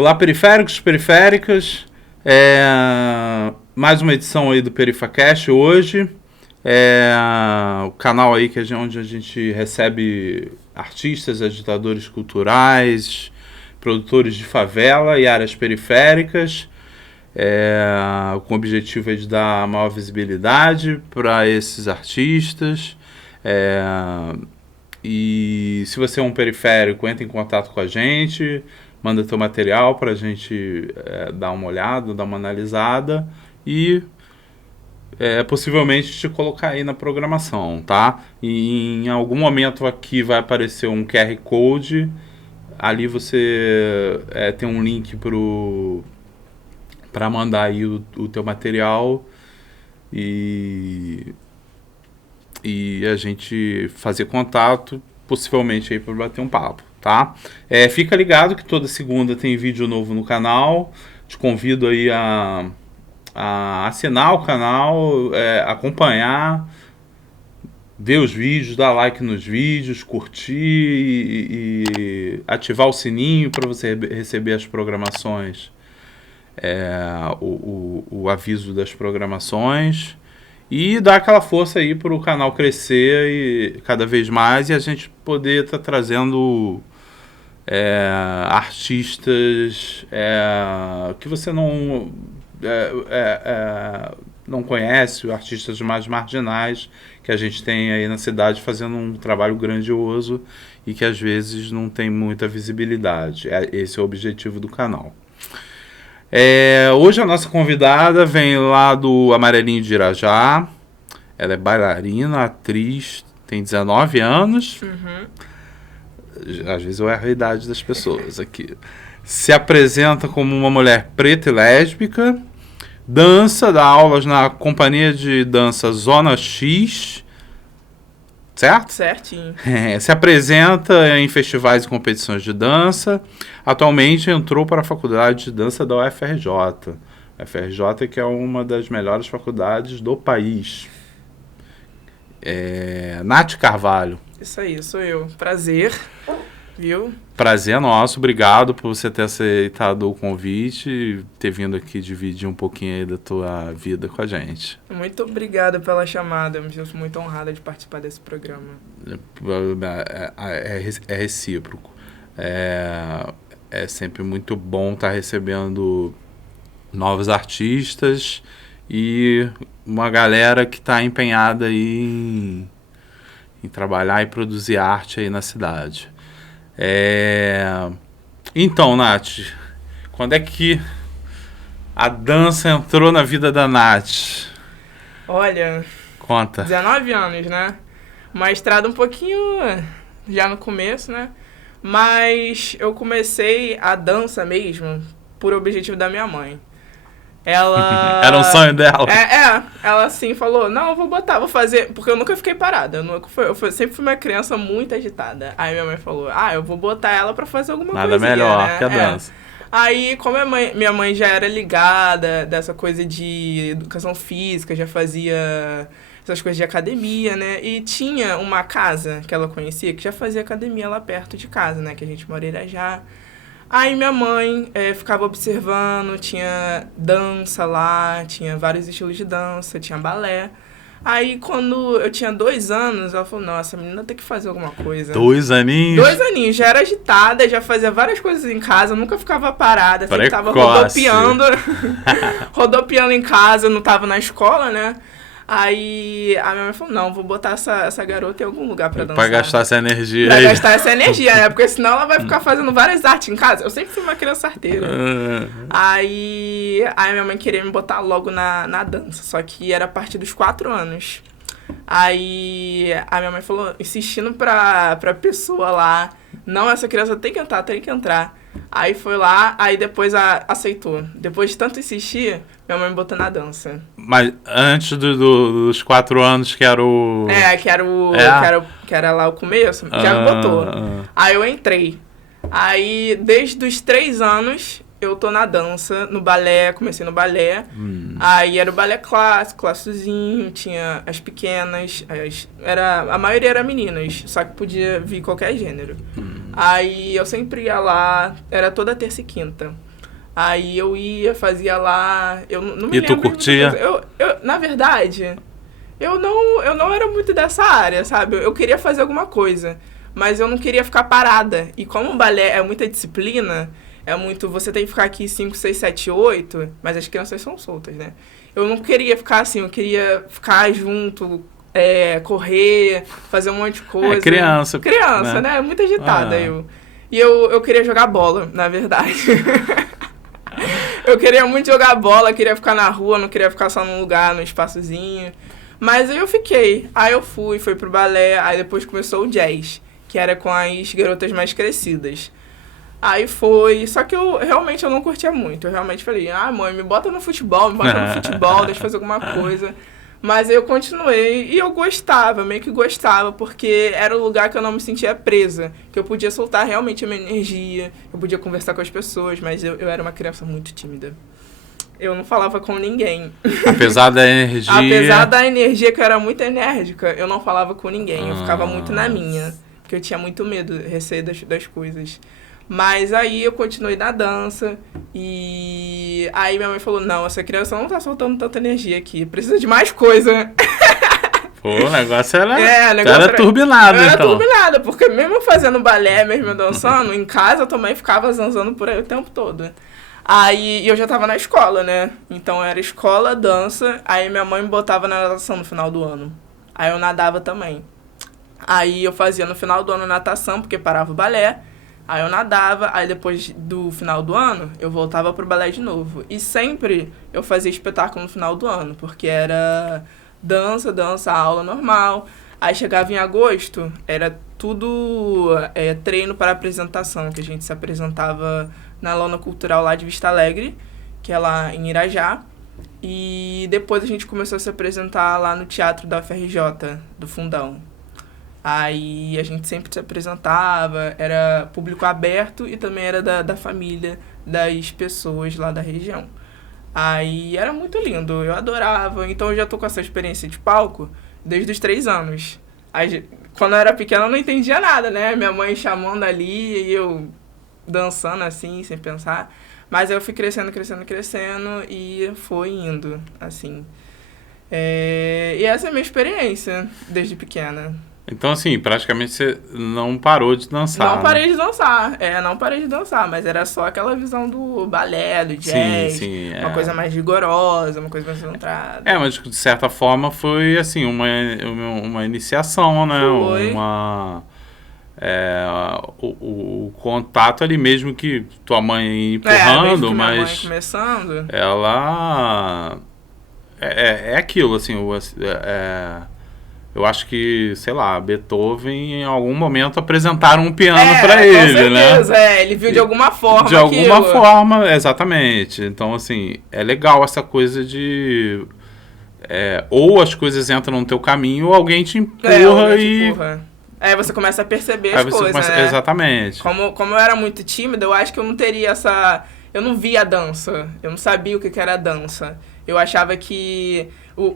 Olá, periféricos, periféricas. Mais uma edição aí do PerifaCast hoje. O canal aí onde a gente recebe artistas, agitadores culturais, produtores de favela e áreas periféricas, com o objetivo de dar maior visibilidade para esses artistas. E se você é um periférico, entre em contato com a gente, manda teu material para a gente dar uma olhada, dar uma analisada e possivelmente te colocar aí na programação, tá? E em algum momento aqui vai aparecer um QR Code, ali você tem um link para mandar aí o teu material e a gente fazer contato, possivelmente aí para bater um papo, tá? Fica ligado que toda segunda tem vídeo novo no canal. Te convido aí a assinar o canal, acompanhar, ver os vídeos, dar like nos vídeos, curtir e ativar o sininho para você receber as programações, o aviso das programações. E dar aquela força aí para o canal crescer e cada vez mais e a gente poder estar trazendo artistas que você não conhece, artistas mais marginais que a gente tem aí na cidade fazendo um trabalho grandioso e que às vezes não tem muita visibilidade. Esse é o objetivo do canal. Hoje a nossa convidada vem lá do Amarelinho de Irajá. Ela é bailarina, atriz, tem 19 anos. Às vezes eu erro a idade das pessoas aqui. Se apresenta como uma mulher preta e lésbica. Dança, dá aulas na companhia de dança Zona X. Certo? Certinho. Se apresenta em festivais e competições de dança. Atualmente entrou para a faculdade de dança da UFRJ. A UFRJ que é uma das melhores faculdades do país. Nath Carvalho. Isso aí, sou eu. Prazer, viu? Prazer nosso, obrigado por você ter aceitado o convite e ter vindo aqui dividir um pouquinho aí da tua vida com a gente. Muito obrigada pela chamada, eu me sinto muito honrada de participar desse programa. É recíproco. É sempre muito bom estar recebendo novos artistas e uma galera que está empenhada aí em trabalhar e produzir arte aí na cidade. Então, Nath, quando é que a dança entrou na vida da Nath? Olha, conta. 19 anos, né? Uma estrada um pouquinho já no começo, né? Mas eu comecei a dança mesmo por objetivo da minha mãe. Ela... Era um sonho dela? Ela assim falou, não, eu vou fazer, porque eu nunca fiquei parada, eu sempre fui uma criança muito agitada. Aí minha mãe falou, eu vou botar ela pra fazer alguma coisa. Nada melhor, né? Que a dança. Aí, como minha mãe já era ligada dessa coisa de educação física, já fazia essas coisas de academia, né? E tinha uma casa que ela conhecia que já fazia academia lá perto de casa, né? Que a gente mora em Irajá. Aí minha mãe ficava observando, tinha dança lá, tinha vários estilos de dança, tinha balé. Aí quando eu tinha 2 anos, ela falou, nossa, a menina tem que fazer alguma coisa. 2 aninhos? 2 aninhos, já era agitada, já fazia várias coisas em casa, nunca ficava parada, sempre tava rodopiando em casa, não tava na escola, né? Aí a minha mãe falou, não, vou botar essa garota em algum lugar pra dançar. Pra gastar essa energia pra aí. Pra gastar essa energia, né? Porque senão ela vai ficar fazendo várias artes em casa. Eu sempre fui uma criança arteira. Aí minha mãe queria me botar logo na dança, só que era a partir dos 4 anos. Aí a minha mãe falou, insistindo pra pessoa lá, não, essa criança tem que entrar. Aí foi lá, aí depois aceitou. Depois de tanto insistir, minha mãe me botou na dança. Mas antes dos 4 anos, que era o... que era lá o começo, já me botou. Aí eu entrei. Aí, desde os 3 anos, eu tô na dança, no balé, comecei no balé. Aí era o balé clássico, classozinho, tinha as pequenas, a maioria era meninas, só que podia vir qualquer gênero. Aí eu sempre ia lá, era toda terça e quinta. Aí eu ia, fazia lá, eu não me E lembro. tu curtia? Na verdade, eu não era muito dessa área, sabe? Eu queria fazer alguma coisa, mas eu não queria ficar parada. E como o balé é muita disciplina, é muito, você tem que ficar aqui 5, 6, 7, 8, mas as crianças são soltas, né? Eu não queria ficar assim, eu queria ficar junto, correr, fazer um monte de coisa. Criança. Criança, né? Muito agitada eu. E eu queria jogar bola, na verdade. Eu queria muito jogar bola, queria ficar na rua, não queria ficar só num lugar, num espaçozinho. Mas aí eu fiquei. Aí eu fui pro balé, aí depois começou o jazz, que era com as garotas mais crescidas. Aí foi, só que eu realmente não curtia muito. Eu realmente falei, mãe, me bota no futebol, deixa eu fazer alguma coisa. Mas aí eu continuei e eu gostava, meio que gostava, porque era o lugar que eu não me sentia presa, que eu podia soltar realmente a minha energia, eu podia conversar com as pessoas, mas eu era uma criança muito tímida. Eu não falava com ninguém. Apesar da energia... Apesar da energia, que eu era muito enérgica, eu não falava com ninguém, eu ficava muito na minha, porque eu tinha muito medo, receio das coisas. Mas aí eu continuei na dança e aí minha mãe falou, não, essa criança não tá soltando tanta energia aqui, precisa de mais coisa. Pô, o negócio era, era turbinado, então. Era então. turbinado, porque mesmo fazendo balé, mesmo dançando, em casa eu também ficava zanzando por aí o tempo todo. Aí eu já tava na escola, né? Então era escola, dança, aí minha mãe me botava na natação no final do ano. Aí eu nadava também. Aí eu fazia no final do ano natação, porque parava o balé. Aí eu nadava, aí depois do final do ano, eu voltava pro balé de novo. E sempre eu fazia espetáculo no final do ano, porque era dança, aula normal. Aí chegava em agosto, era tudo treino para apresentação, que a gente se apresentava na Lona Cultural lá de Vista Alegre, que é lá em Irajá. E depois a gente começou a se apresentar lá no Teatro da UFRJ, do Fundão. Aí a gente sempre se apresentava, era público aberto e também era da família das pessoas lá da região. Aí era muito lindo, eu adorava. Então eu já tô com essa experiência de palco desde os 3 anos. Aí, quando eu era pequena eu não entendia nada, né? Minha mãe chamando ali e eu dançando assim, sem pensar. Mas aí eu fui crescendo e foi indo, assim. E essa é a minha experiência desde pequena. Então, assim, praticamente você não parou de dançar. Não parei de dançar. Não parei de dançar, mas era só aquela visão do balé, do jazz. Sim, uma coisa mais rigorosa, uma coisa mais centrada. Mas de certa forma foi, assim, uma iniciação, né? Foi. O contato ali mesmo que tua mãe empurrando, mesmo que mas... minha mãe começando. Ela... É aquilo, assim, eu acho que, sei lá, Beethoven em algum momento apresentaram um piano pra ele, com certeza, né? Ele viu de alguma forma. De alguma forma, exatamente. Então, assim, é legal essa coisa de... ou as coisas entram no teu caminho ou alguém te empurra Aí você começa a perceber as coisas, né? Exatamente. Como eu era muito tímida, eu acho que eu não teria essa... Eu não via a dança. Eu não sabia o que era a dança. Eu achava que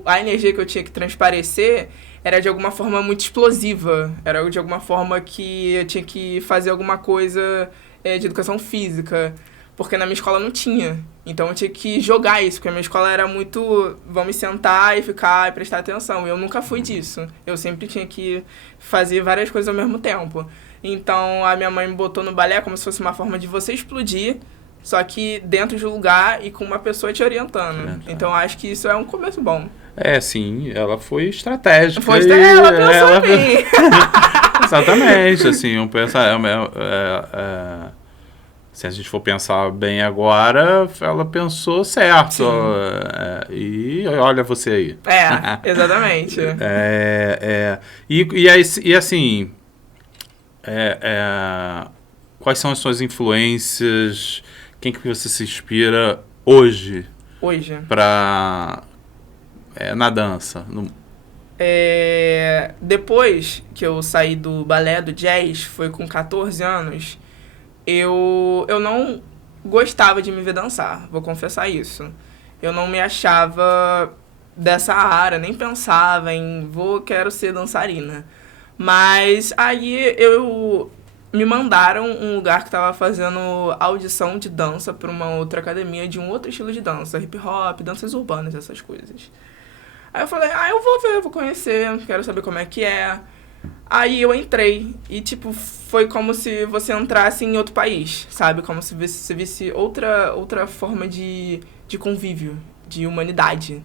a energia que eu tinha que transparecer era de alguma forma muito explosiva. Era de alguma forma que eu tinha que fazer alguma coisa de educação física. Porque na minha escola não tinha. Então eu tinha que jogar isso, porque a minha escola era muito... Vamos sentar e ficar e prestar atenção. Eu nunca fui disso. Eu sempre tinha que fazer várias coisas ao mesmo tempo. Então a minha mãe me botou no balé como se fosse uma forma de você explodir, só que dentro de um lugar e com uma pessoa te orientando. Então acho que isso é um começo bom. Sim, ela foi estratégica. Ela pensou em mim. Exatamente, assim, se a gente for pensar bem agora, ela pensou certo. E olha você aí. Exatamente. E assim, quais são as suas influências? Quem que você se inspira hoje? Na dança? Depois que eu saí do balé, do jazz, foi com 14 anos, eu não gostava de me ver dançar, vou confessar isso. Eu não me achava dessa área, nem pensava em quero ser dançarina. Mas aí eu me mandaram um lugar que tava fazendo audição de dança pra uma outra academia de um outro estilo de dança, hip hop, danças urbanas, essas coisas. Aí eu falei, eu vou ver, eu vou conhecer, quero saber como é que é. Aí eu entrei e, tipo, foi como se você entrasse em outro país, sabe? Como se você visse outra forma de convívio, de humanidade.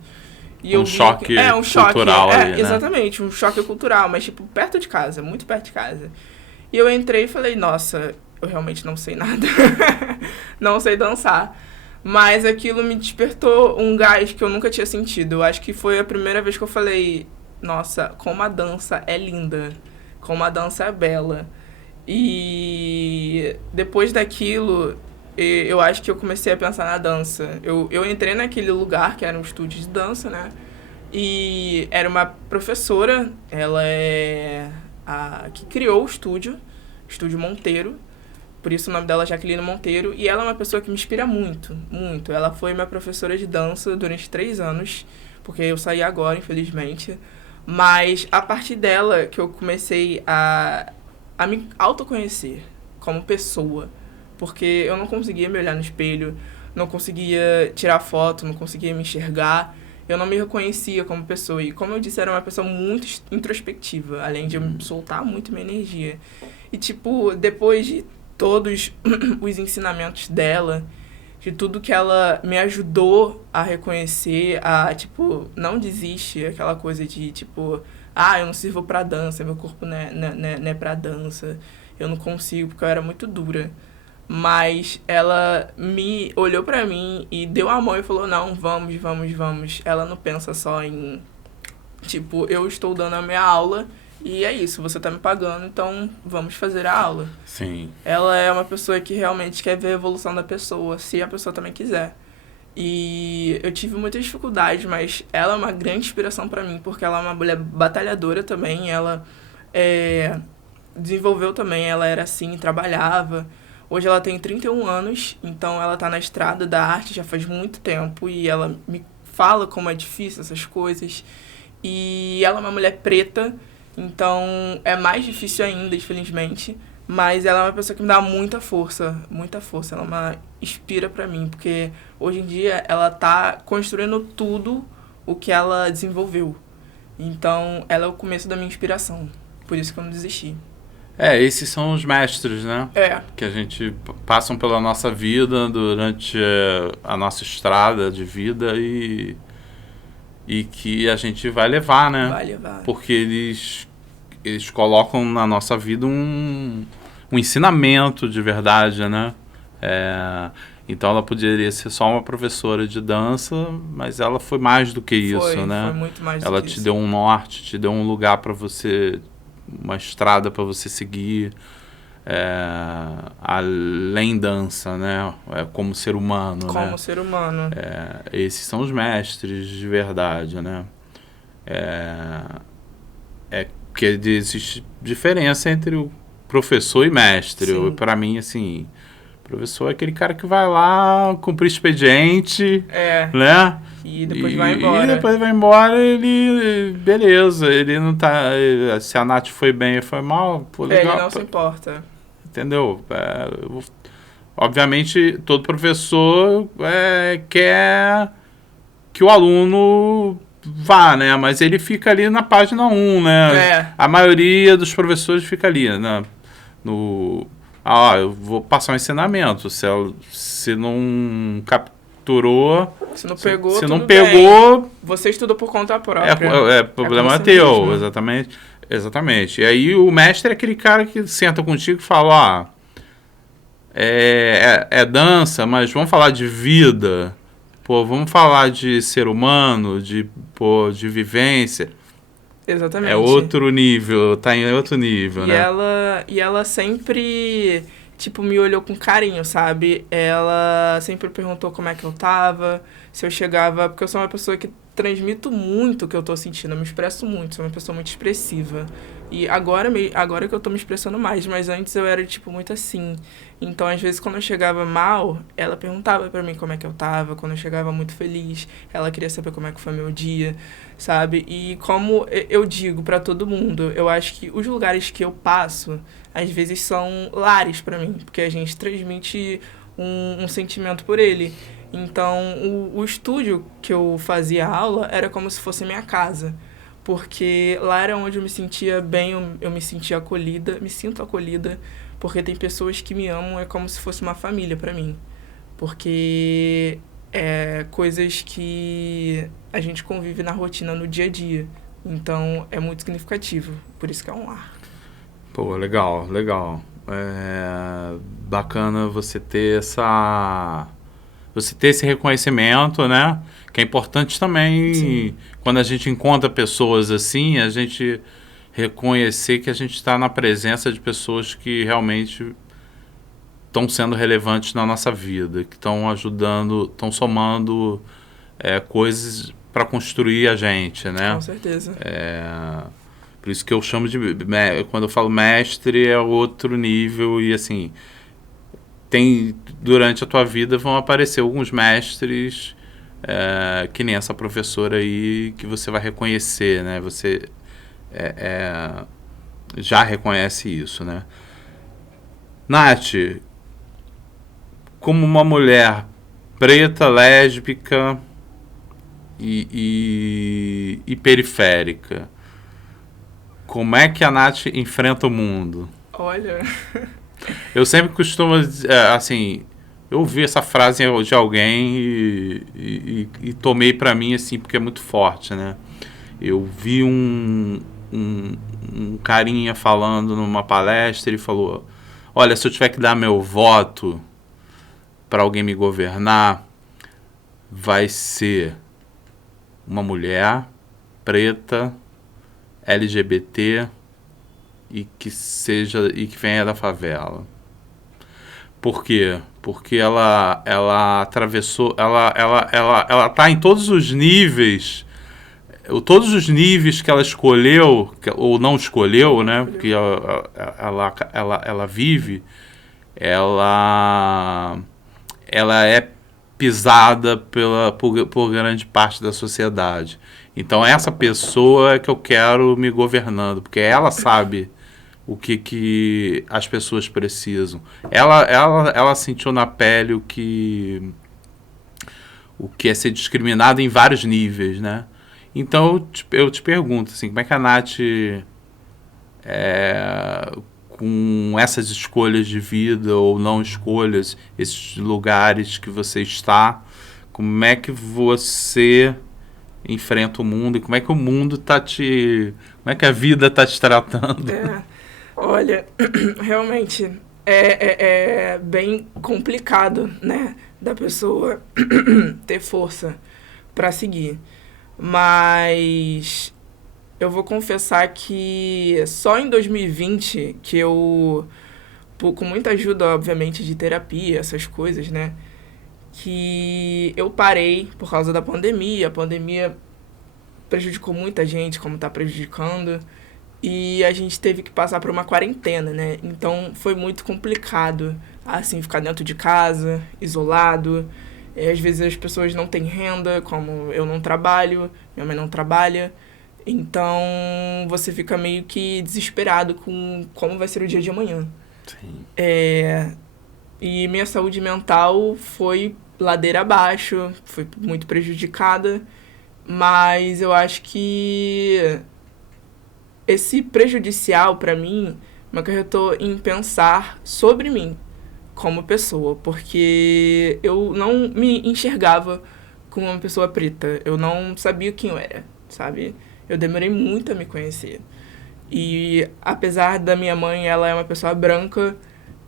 E Um choque cultural ali, né? Exatamente, um choque cultural, mas, tipo, perto de casa, muito perto de casa. E eu entrei e falei, nossa, eu realmente não sei nada. Não sei dançar. Mas aquilo me despertou um gás que eu nunca tinha sentido. Eu acho que foi a primeira vez que eu falei, nossa, como a dança é linda, como a dança é bela. E depois daquilo, eu acho que eu comecei a pensar na dança. Eu entrei naquele lugar que era um estúdio de dança, né? E era uma professora, ela é a que criou o Estúdio Monteiro. Por isso o nome dela é Jaqueline Monteiro. E ela é uma pessoa que me inspira muito, muito. Ela foi minha professora de dança durante 3 anos, porque eu saí agora, infelizmente. Mas a partir dela que eu comecei a me autoconhecer como pessoa. Porque eu não conseguia me olhar no espelho, não conseguia tirar foto, não conseguia me enxergar. Eu não me reconhecia como pessoa. E como eu disse, era uma pessoa muito introspectiva, além de eu soltar muito minha energia. E, tipo, depois de todos os ensinamentos dela, de tudo que ela me ajudou a reconhecer, a, tipo, não desiste, aquela coisa de, tipo, eu não sirvo pra dança, meu corpo não é pra dança, eu não consigo, porque eu era muito dura. Mas ela me olhou pra mim e deu a mão e falou, não, vamos. Ela não pensa só em, tipo, eu estou dando a minha aula e é isso, você tá me pagando, então vamos fazer a aula. Sim. Ela é uma pessoa que realmente quer ver a evolução da pessoa, se a pessoa também quiser. E eu tive muitas dificuldades, mas ela é uma grande inspiração pra mim, porque ela é uma mulher batalhadora também, ela desenvolveu também, ela era assim, trabalhava. Hoje ela tem 31 anos, então ela tá na estrada da arte já faz muito tempo e ela me fala como é difícil essas coisas. E ela é uma mulher preta, então é mais difícil ainda, infelizmente. Mas ela é uma pessoa que me dá muita força, muita força. Ela inspira pra mim, porque hoje em dia ela tá construindo tudo o que ela desenvolveu. Então ela é o começo da minha inspiração, por isso que eu não desisti. Esses são os mestres, né? Que a gente passam pela nossa vida durante a nossa estrada de vida e que a gente vai levar, né? Vai levar. Porque eles colocam na nossa vida um ensinamento de verdade, né? Então ela poderia ser só uma professora de dança, mas ela foi mais do que isso, né? Foi muito mais do ela que te isso. deu um norte, te deu um lugar para você, uma estrada para você seguir, além dança, né? Como ser humano, Como né? ser humano. Esses são os mestres de verdade, né? Que existe diferença entre o professor e mestre. Para mim, assim, professor é aquele cara que vai lá cumprir expediente, né? E depois vai embora. E depois vai embora, beleza, ele não tá. Se a Nath foi bem ou foi mal, pô, legal. Ele não se importa. Entendeu? Obviamente, todo professor quer que o aluno vá, né? Mas ele fica ali na página 1, né? A maioria dos professores fica ali, né? Eu vou passar um ensinamento. Se não capturou... Se não pegou, se não tudo pegou... bem. Você estuda por conta própria. Problema teu, exatamente. E aí o mestre é aquele cara que senta contigo e fala, é dança, mas vamos falar de vida... vamos falar de ser humano, de vivência. Exatamente. É outro nível, tá em outro nível, né? E ela sempre, tipo, me olhou com carinho, sabe? Ela sempre perguntou como é que eu tava, se eu chegava... Porque eu sou uma pessoa que transmito muito o que eu tô sentindo, eu me expresso muito, sou uma pessoa muito expressiva. E agora que eu tô me expressando mais, mas antes eu era, tipo, muito assim. Então, às vezes, quando eu chegava mal, ela perguntava pra mim como é que eu tava. Quando eu chegava muito feliz, ela queria saber como é que foi meu dia, sabe? E como eu digo pra todo mundo, eu acho que os lugares que eu passo, às vezes, são lares pra mim, porque a gente transmite um sentimento por ele. Então, o estúdio que eu fazia aula era como se fosse minha casa. Porque lá era onde eu me sentia bem, eu me sentia acolhida, me sinto acolhida, porque tem pessoas que me amam, é como se fosse uma família pra mim. Porque é coisas que a gente convive na rotina, no dia a dia. Então, é muito significativo, por isso que é um lar. Pô, legal, legal. Bacana você ter esse reconhecimento, né? Que é importante também. Sim. Quando a gente encontra pessoas assim, a gente reconhecer que a gente está na presença de pessoas que realmente estão sendo relevantes na nossa vida, que estão ajudando, estão somando coisas para construir a gente, né? Com certeza. Por isso que eu chamo de... Quando eu falo mestre, é outro nível e assim... Durante a tua vida vão aparecer alguns mestres, que nem essa professora aí, que você vai reconhecer, né? Você já reconhece isso, né? Nath, como uma mulher preta, lésbica e periférica, como é que a Nath enfrenta o mundo? Olha... Eu sempre costumo, assim, eu ouvi essa frase de alguém e tomei pra mim, assim, porque é muito forte, né? Eu vi um carinha falando numa palestra, ele falou, olha, se eu tiver que dar meu voto pra alguém me governar, vai ser uma mulher preta, LGBT e que venha da favela. Por quê? Porque ela atravessou, ela tá em todos os níveis que ela escolheu ou não escolheu, né? Porque ela vive, ela é pisada por grande parte da sociedade. Então essa pessoa é que eu quero me governando, porque ela sabe o que as pessoas precisam. Ela sentiu na pele o que é ser discriminado em vários níveis, né? Então eu te pergunto, assim, como é que a Nath, com essas escolhas de vida ou não escolhas, esses lugares que você está, como é que você enfrenta o mundo e como é que o mundo como é que a vida está te tratando? Olha, realmente é bem complicado, né, da pessoa ter força para seguir. Mas eu vou confessar que só em 2020 que eu, com muita ajuda, obviamente, de terapia, essas coisas, né, que eu parei por causa da pandemia. A pandemia prejudicou muita gente, como está prejudicando. E a gente teve que passar por uma quarentena, né? Então foi muito complicado, assim, ficar dentro de casa, isolado. Às vezes as pessoas não têm renda, como eu não trabalho, minha mãe não trabalha. Então você fica meio que desesperado com como vai ser o dia de amanhã. Sim. E minha saúde mental foi ladeira abaixo, foi muito prejudicada. Mas eu acho que esse prejudicial, pra mim, me acarretou em pensar sobre mim como pessoa, porque eu não me enxergava como uma pessoa preta. Eu não sabia quem eu era, sabe? Eu demorei muito a me conhecer. E apesar da minha mãe, ela é uma pessoa branca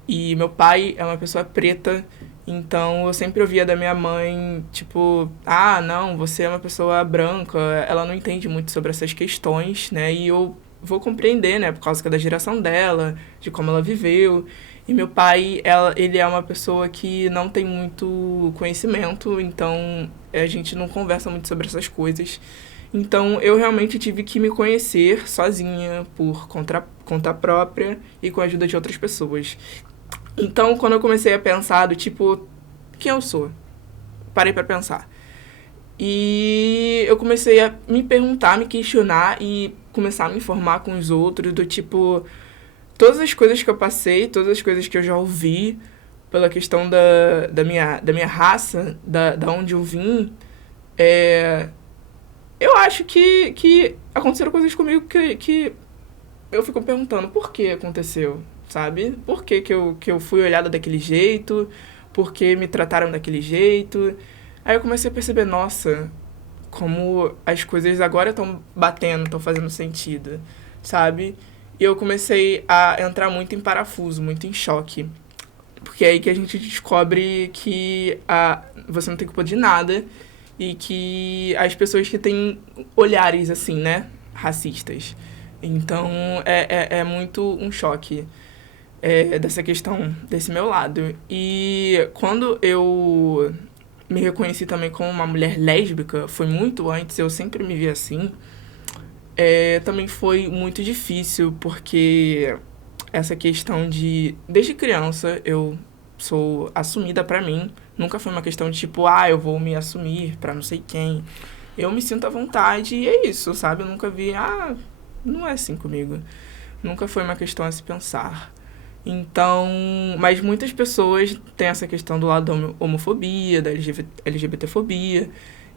e meu pai é uma pessoa preta, então eu sempre ouvia da minha mãe, tipo, ah, não, você é uma pessoa branca, ela não entende muito sobre essas questões, né? E eu vou compreender, né, por causa da geração dela, de como ela viveu. E meu pai, ele é uma pessoa que não tem muito conhecimento, então a gente não conversa muito sobre essas coisas. Então, eu realmente tive que me conhecer sozinha, por conta própria e com a ajuda de outras pessoas. Então, quando eu comecei a pensar do tipo, quem eu sou? Parei pra pensar. E eu comecei a me perguntar, me questionar e começar a me informar com os outros, do tipo, todas as coisas que eu passei, todas as coisas que eu já ouvi, pela questão da minha raça, da onde eu vim, eu acho que aconteceram coisas comigo que eu fico perguntando por que aconteceu, sabe? Por que eu fui olhada daquele jeito? Por que me trataram daquele jeito? Aí eu comecei a perceber, nossa, como as coisas agora estão batendo, estão fazendo sentido, sabe? E eu comecei a entrar muito em parafuso, muito em choque. Porque é aí que a gente descobre que você não tem culpa de nada e que as pessoas que têm olhares, assim, né, racistas. Então, é muito um choque dessa questão, desse meu lado. E quando eu me reconheci também como uma mulher lésbica, foi muito antes, eu sempre me vi assim, também foi muito difícil, porque essa questão de... Desde criança, eu sou assumida pra mim. Nunca foi uma questão de tipo, eu vou me assumir pra não sei quem. Eu me sinto à vontade e é isso, sabe? Eu nunca vi, não é assim comigo. Nunca foi uma questão a se pensar. Então, mas muitas pessoas têm essa questão do lado da homofobia, da LGBTfobia.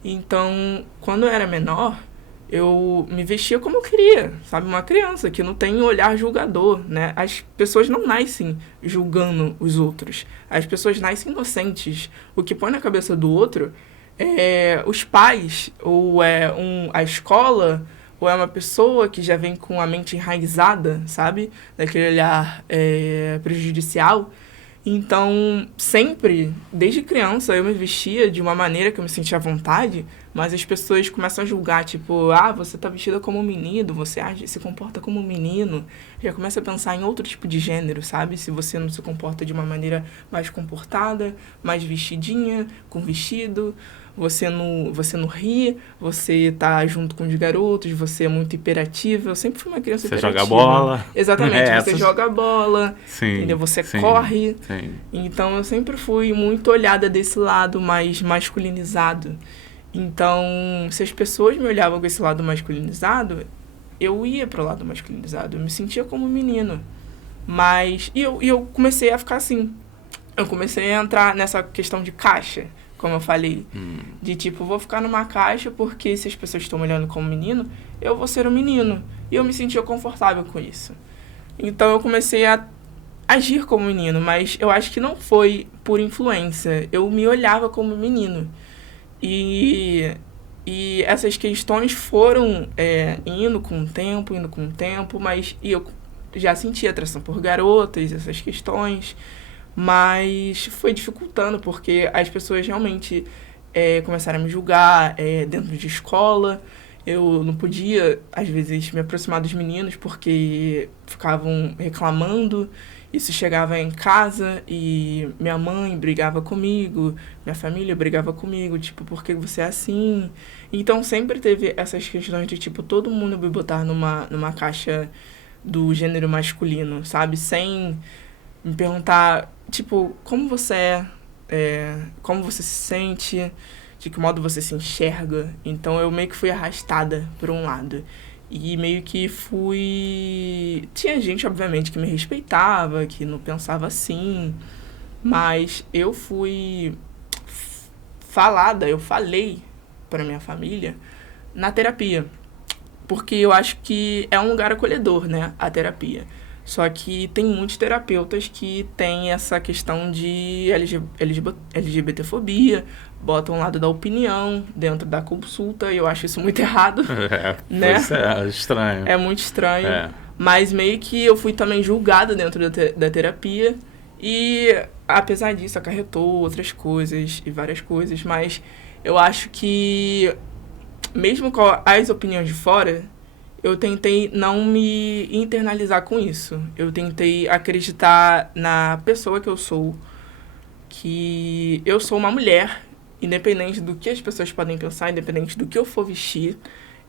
Então, quando eu era menor, eu me vestia como eu queria, sabe? Uma criança que não tem olhar julgador, né? As pessoas não nascem julgando os outros. As pessoas nascem inocentes. O que põe na cabeça do outro é os pais, ou a escola, ou é uma pessoa que já vem com a mente enraizada, sabe? Daquele olhar prejudicial. Então, sempre, desde criança, eu me vestia de uma maneira que eu me sentia à vontade, mas as pessoas começam a julgar, tipo, você tá vestida como um menino, você se comporta como um menino. Já começa a pensar em outro tipo de gênero, sabe? Se você não se comporta de uma maneira mais comportada, mais vestidinha, com vestido, você não ri, você tá junto com os garotos, você é muito hiperativa. Eu sempre fui uma criança você hiperativa. Você joga bola. Exatamente, você joga bola, sim, entendeu? Você sim, corre. Sim. Então, eu sempre fui muito olhada desse lado mais masculinizado. Então, se as pessoas me olhavam com esse lado masculinizado, eu ia pro lado masculinizado. Eu me sentia como um menino. Mas... E eu comecei a ficar assim. Eu comecei a entrar nessa questão de caixa, como eu falei. De tipo, vou ficar numa caixa porque se as pessoas estão me olhando como menino, eu vou ser um menino. E eu me sentia confortável com isso. Então, eu comecei a agir como menino, mas eu acho que não foi por influência. Eu me olhava como menino. E essas questões foram indo com o tempo, mas eu já sentia atração por garotas, essas questões, mas foi dificultando, porque as pessoas realmente começaram a me julgar dentro de escola. Eu não podia, às vezes, me aproximar dos meninos porque ficavam reclamando. Isso chegava em casa e minha mãe brigava comigo, minha família brigava comigo, tipo, por que você é assim? Então sempre teve essas questões de, tipo, todo mundo me botar numa caixa do gênero masculino, sabe? Sem me perguntar, tipo, como você como você se sente, de que modo você se enxerga. Então eu meio que fui arrastada por um lado. E meio que fui... Tinha gente, obviamente, que me respeitava, que não pensava assim. Mas eu fui eu falei para minha família na terapia. Porque eu acho que é um lugar acolhedor, né? A terapia. Só que tem muitos terapeutas que têm essa questão de LGBTfobia, botam um lado da opinião dentro da consulta, e eu acho isso muito errado. Né? É estranho. É muito estranho. Mas meio que eu fui também julgada dentro da terapia, e apesar disso acarretou outras coisas e várias coisas, mas eu acho que mesmo com as opiniões de fora, eu tentei não me internalizar com isso. Eu tentei acreditar na pessoa que eu sou uma mulher independente do que as pessoas podem pensar, independente do que eu for vestir,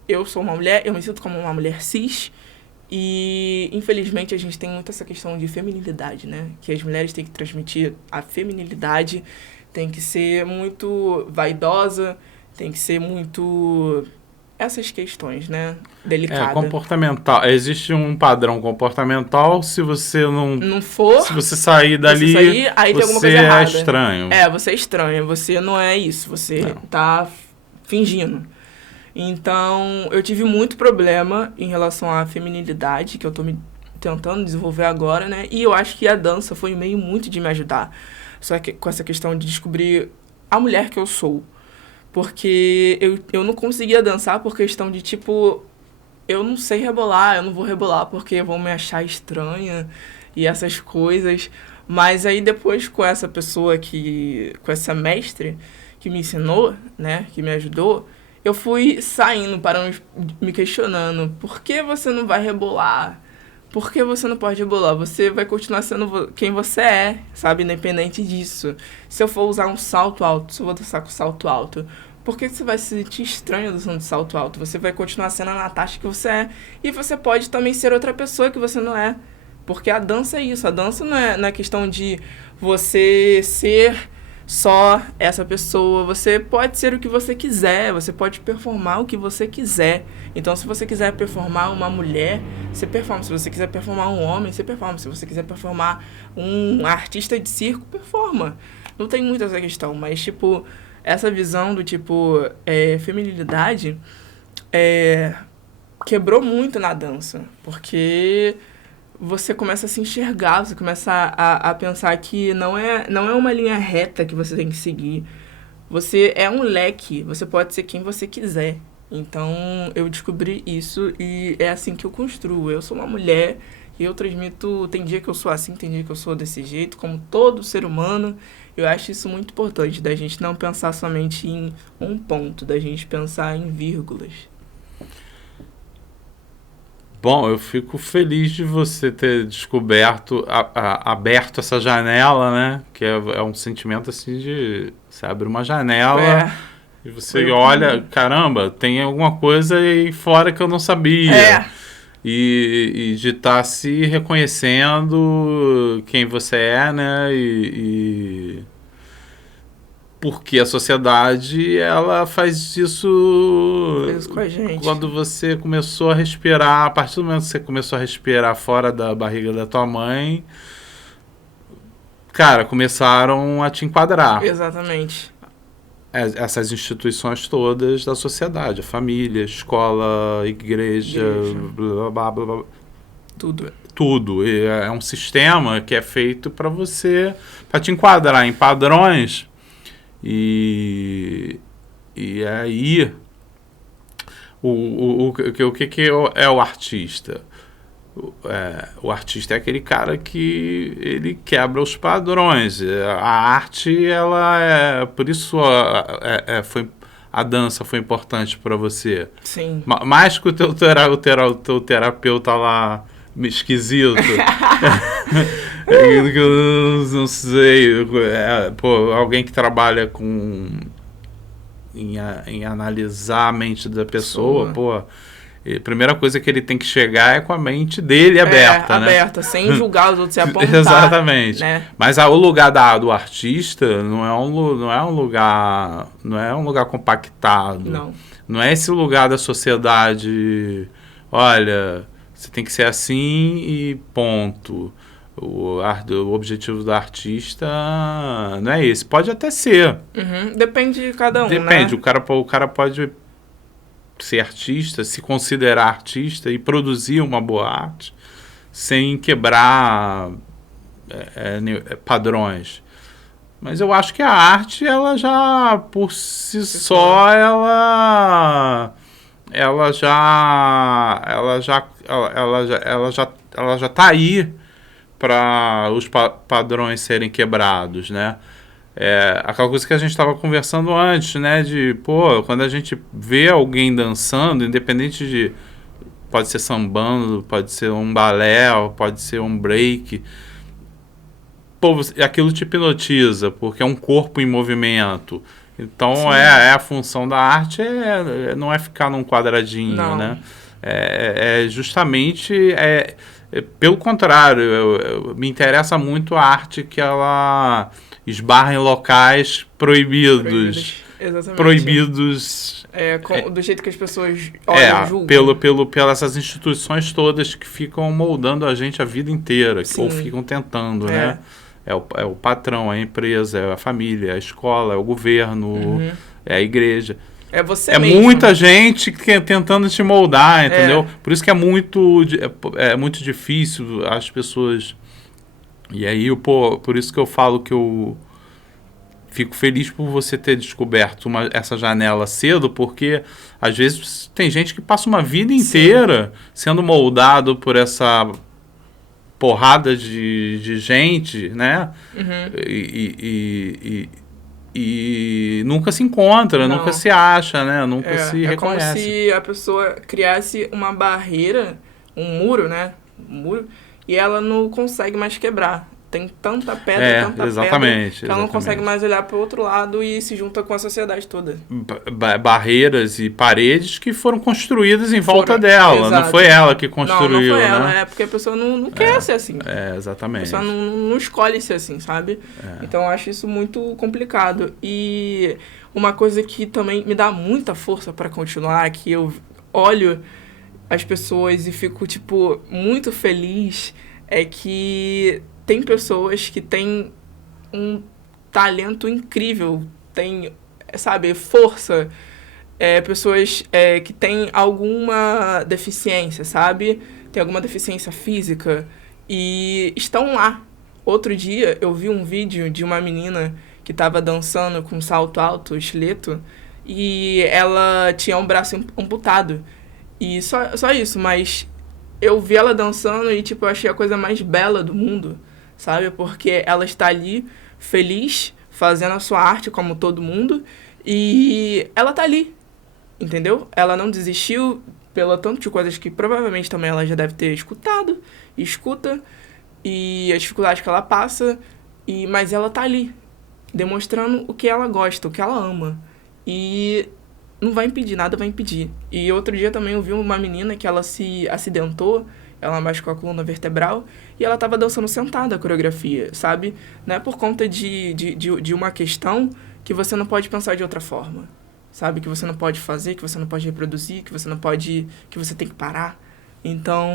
eu sou uma mulher, eu me sinto como uma mulher cis. E, infelizmente, a gente tem muito essa questão de feminilidade, né? Que as mulheres têm que transmitir a feminilidade, tem que ser muito vaidosa, tem que ser muito... essas questões, né? Delicadas. Comportamental. Existe um padrão comportamental, se você não for... se você sair dali, aí tem alguma você coisa errada. é estranho. Você é estranho, você não é isso, você tá fingindo. Então, eu tive muito problema em relação à feminilidade, que eu tô me tentando desenvolver agora, né? E eu acho que a dança foi um meio muito de me ajudar. Só que com essa questão de descobrir a mulher que eu sou. Porque eu não conseguia dançar por questão de, tipo, eu não sei rebolar, eu não vou rebolar porque vão me achar estranha e essas coisas. Mas aí depois com essa pessoa com essa mestre que me ensinou, né, que me ajudou, eu fui saindo, parando, me questionando, por que você não vai rebolar? Por que você não pode rebolar? Você vai continuar sendo quem você é, sabe? Independente disso. Se eu for usar um salto alto, se eu vou dançar com salto alto, por que você vai se sentir estranho dançando de salto alto? Você vai continuar sendo a Natasha que você é. E você pode também ser outra pessoa que você não é. Porque a dança é isso. A dança não é questão de você ser só essa pessoa. Você pode ser o que você quiser. Você pode performar o que você quiser. Então, se você quiser performar uma mulher, você performa. Se você quiser performar um homem, você performa. Se você quiser performar um artista de circo, performa. Não tem muito essa questão. Mas, tipo, essa visão do, tipo, feminilidade quebrou muito na dança. Porque você começa a se enxergar, você começa a pensar que não é uma linha reta que você tem que seguir. Você é um leque, você pode ser quem você quiser. Então, eu descobri isso e é assim que eu construo. Eu sou uma mulher e eu transmito... Tem dia que eu sou assim, tem dia que eu sou desse jeito, como todo ser humano. Eu acho isso muito importante, da gente não pensar somente em um ponto, da gente pensar em vírgulas. Bom, eu fico feliz de você ter descoberto, aberto essa janela, né? Que é um sentimento assim de... Você abre uma janela e você olha, caramba, tem alguma coisa aí fora que eu não sabia. E de estar se reconhecendo quem você é, né? Porque a sociedade, ela faz isso com a gente. Quando você começou a respirar, a partir do momento que você começou a respirar fora da barriga da tua mãe, cara, começaram a te enquadrar. Exatamente. Essas instituições todas da sociedade, a família, escola, igreja. Blá, blá, blá, blá. Tudo. É um sistema que é feito para te enquadrar em padrões. E aí, o que é o artista? O artista é aquele cara que ele quebra os padrões. A arte, ela por isso a dança foi importante para você. Sim. Mais que o teu terapeuta lá esquisito. Eu não sei, alguém que trabalha em analisar a mente da pessoa, a primeira coisa que ele tem que chegar é com a mente dele aberta, né? Aberta, sem julgar os outros e apontar. Exatamente. Né? Mas o lugar do artista não é um lugar compactado. Não é esse lugar da sociedade, olha, você tem que ser assim e ponto. O objetivo do artista não é esse. Pode até ser. Depende de cada um, Depende. Né? O cara pode ser artista, se considerar artista e produzir uma boa arte sem quebrar padrões. Mas eu acho que a arte, ela já, por si só, ela já tá aí para os padrões serem quebrados, né? Aquela coisa que a gente estava conversando antes, né? Quando a gente vê alguém dançando, independente de... Pode ser sambando, pode ser um balé, pode ser um break. Aquilo te hipnotiza, porque é um corpo em movimento. Então, a função da arte não é ficar num quadradinho, Não. né? Justamente, pelo contrário, me interessa muito a arte que ela esbarra em locais proibidos. Exatamente. Proibidos. Do jeito que as pessoas olham, julgam. Pelas essas instituições todas que ficam moldando a gente a vida inteira, ou ficam tentando, né? É o patrão, a empresa, é a família, é a escola, é o governo, é a igreja. É você mesmo. É muita gente tentando te moldar, entendeu? Por isso que é muito difícil as pessoas... E aí, por isso que eu falo que eu fico feliz por você ter descoberto essa janela cedo, porque às vezes tem gente que passa uma vida inteira sendo moldado por essa porrada de gente, né? E nunca se encontra, nunca se acha, né? Nunca se reconhece. É como se a pessoa criasse uma barreira, um muro, né? E ela não consegue mais quebrar. Tem tanta pedra, pedra, que ela não consegue mais olhar para o outro lado e se junta com a sociedade toda. Barreiras e paredes que foram construídas em volta dela. Exato. Não foi ela que construiu, não foi ela, né? Porque a pessoa não quer ser assim. Exatamente. A pessoa não escolhe ser assim, sabe? Então eu acho isso muito complicado. E uma coisa que também me dá muita força para continuar, que eu olho as pessoas e fico, tipo, muito feliz, é que tem pessoas que têm um talento incrível, tem, sabe, força, pessoas que têm alguma deficiência, sabe? Tem alguma deficiência física e estão lá. Outro dia eu vi um vídeo de uma menina que estava dançando com salto alto, estileto, e ela tinha um braço amputado. E só isso, mas eu vi ela dançando e, tipo, eu achei a coisa mais bela do mundo, sabe? Porque ela está ali, feliz, fazendo a sua arte como todo mundo, e ela tá ali, entendeu? Ela não desistiu pela tanto de coisas que provavelmente também ela já deve ter escutado, escuta, e as dificuldades que ela passa, mas ela tá ali, demonstrando o que ela gosta, o que ela ama. E não vai impedir, nada vai impedir. E outro dia também eu vi uma menina que ela se acidentou, ela machucou a coluna vertebral, e ela estava dançando sentada a coreografia, sabe? Não é por conta de uma questão que você não pode pensar de outra forma, sabe? Que você não pode fazer, que você não pode reproduzir, que você não pode... que você tem que parar. Então,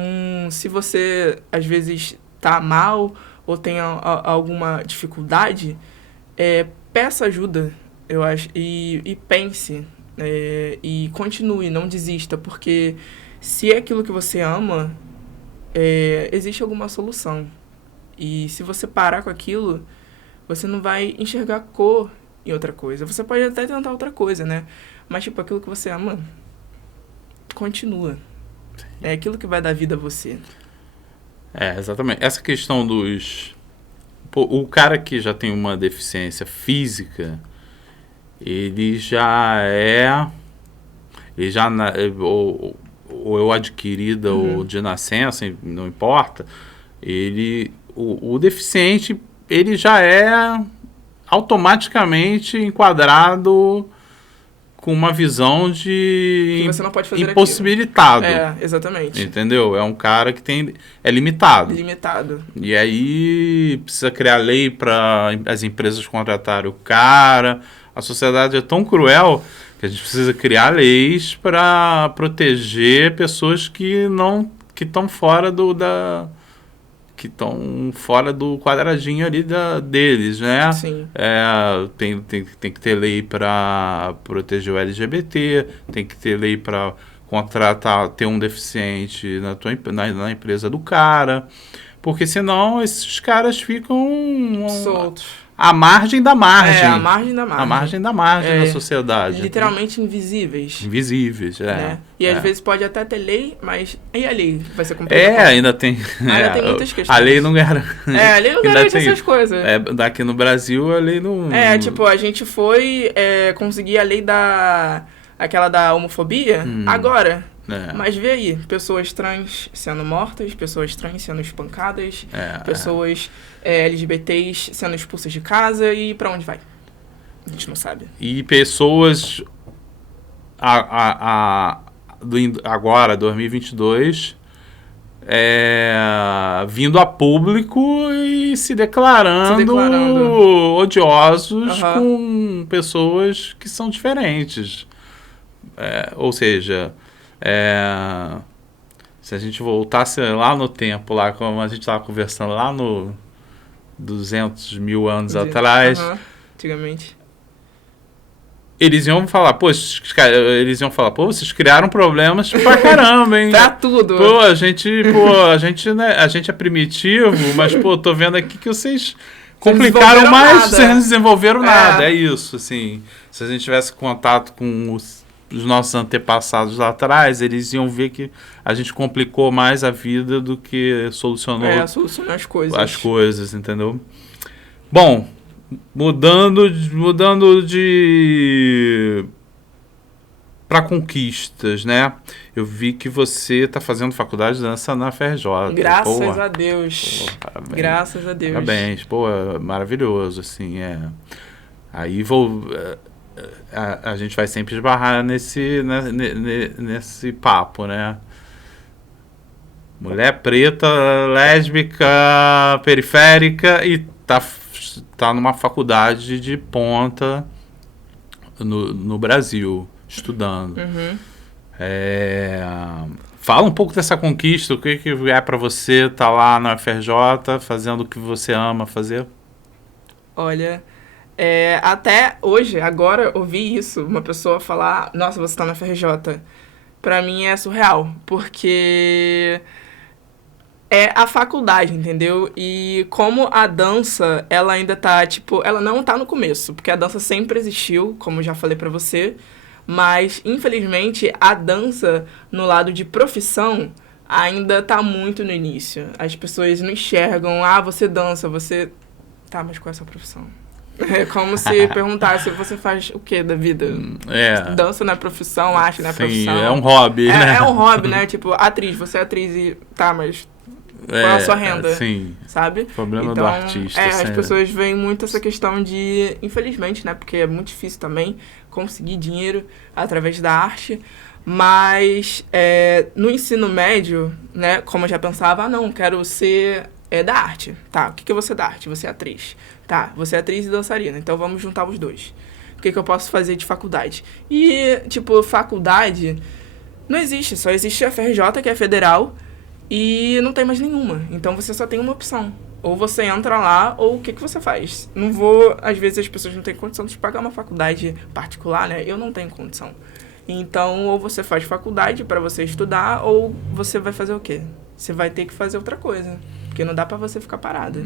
se você, às vezes, tá mal ou tem alguma dificuldade, peça ajuda, eu acho, e pense... e continue, não desista, porque se é aquilo que você ama, existe alguma solução. E se você parar com aquilo, você não vai enxergar cor em outra coisa. Você pode até tentar outra coisa, né? Mas, tipo, aquilo que você ama, continua. É aquilo que vai dar vida a você. Exatamente. Essa questão dos... o cara que já tem uma deficiência física... ele já ou adquirida ou de nascença, não importa, o deficiente, ele já é automaticamente enquadrado com uma visão de que você não pode fazer impossibilitado. Exatamente. Entendeu? É um cara que é limitado. Limitado. E aí precisa criar lei para as empresas contratarem o cara. A sociedade é tão cruel que a gente precisa criar leis para proteger pessoas que estão fora que estão fora do quadradinho ali deles, né? Sim. Tem que ter lei para proteger o LGBT, tem que ter lei para ter um deficiente na empresa do cara, porque senão esses caras ficam soltos. À margem da margem. À margem da margem. À margem da margem da sociedade. Literalmente invisíveis. Invisíveis, né? E às vezes pode até ter lei, mas e a lei? Vai ser complicado. Ainda tem... Ainda tem muitas questões. A lei não garante... a lei não garante essas coisas. Daqui no Brasil, a lei não... tipo, a gente foi conseguir a lei aquela da homofobia agora... Mas vê aí, pessoas trans sendo mortas, pessoas trans sendo espancadas, pessoas LGBTs sendo expulsas de casa, e pra onde vai? A gente não sabe. E pessoas agora, 2022, vindo a público e se declarando odiosos com pessoas que são diferentes. Ou seja, se a gente voltasse lá no tempo, lá como a gente estava conversando lá no 200 mil anos atrás, antigamente, eles iam falar, pô, vocês criaram problemas pra caramba, hein? Pra tudo. Pô, a gente, né, a gente é primitivo, mas, pô, tô vendo aqui que vocês complicaram mais, vocês não desenvolveram nada. É isso, assim. Se a gente tivesse contato com os nossos antepassados lá atrás, eles iam ver que a gente complicou mais a vida do que solucionou as coisas. As coisas, entendeu? Bom, mudando para conquistas, né? Eu vi que você está fazendo faculdade de dança na FRJ. Graças a Deus. Parabéns. Graças a Deus. Parabéns. Maravilhoso, assim, Aí a gente vai sempre esbarrar nesse papo, né? Mulher preta, lésbica, periférica e tá numa faculdade de ponta no Brasil, estudando. Fala um pouco dessa conquista, o que é para você estar lá na FRJ, fazendo o que você ama fazer? Olha, até hoje, agora, ouvir isso, uma pessoa falar, nossa, você tá na FRJ, pra mim é surreal, porque é a faculdade, entendeu? E como a dança, ela ainda tá, ela não tá no começo, porque a dança sempre existiu, como já falei pra você, mas, infelizmente, a dança, no lado de profissão, ainda tá muito no início. As pessoas não enxergam, você dança, você... Tá, mas qual é a sua profissão? É como se perguntasse, você faz o que da vida? Dança não é profissão, arte não é profissão. É um hobby, né? É um hobby, né? Tipo, atriz, você é atriz e... Tá, mas... Qual é a sua renda? Sim. Sabe? Problema do artista. As pessoas veem muito essa questão de... Infelizmente, né? Porque é muito difícil também conseguir dinheiro através da arte. Mas no ensino médio, né? Como eu já pensava, não, quero ser da arte. Tá, o que eu vou ser da arte? Você é atriz. Tá, você é atriz e dançarina. Então vamos juntar os dois. O que eu posso fazer de faculdade? E, faculdade não existe. Só existe a FRJ, que é federal, e não tem mais nenhuma. Então você só tem uma opção. Ou você entra lá, ou o que você faz? Não vou... Às vezes as pessoas não têm condição de pagar uma faculdade particular, né? Eu não tenho condição. Então, ou você faz faculdade para você estudar, ou você vai fazer o quê? Você vai ter que fazer outra coisa. Porque não dá para você ficar parada.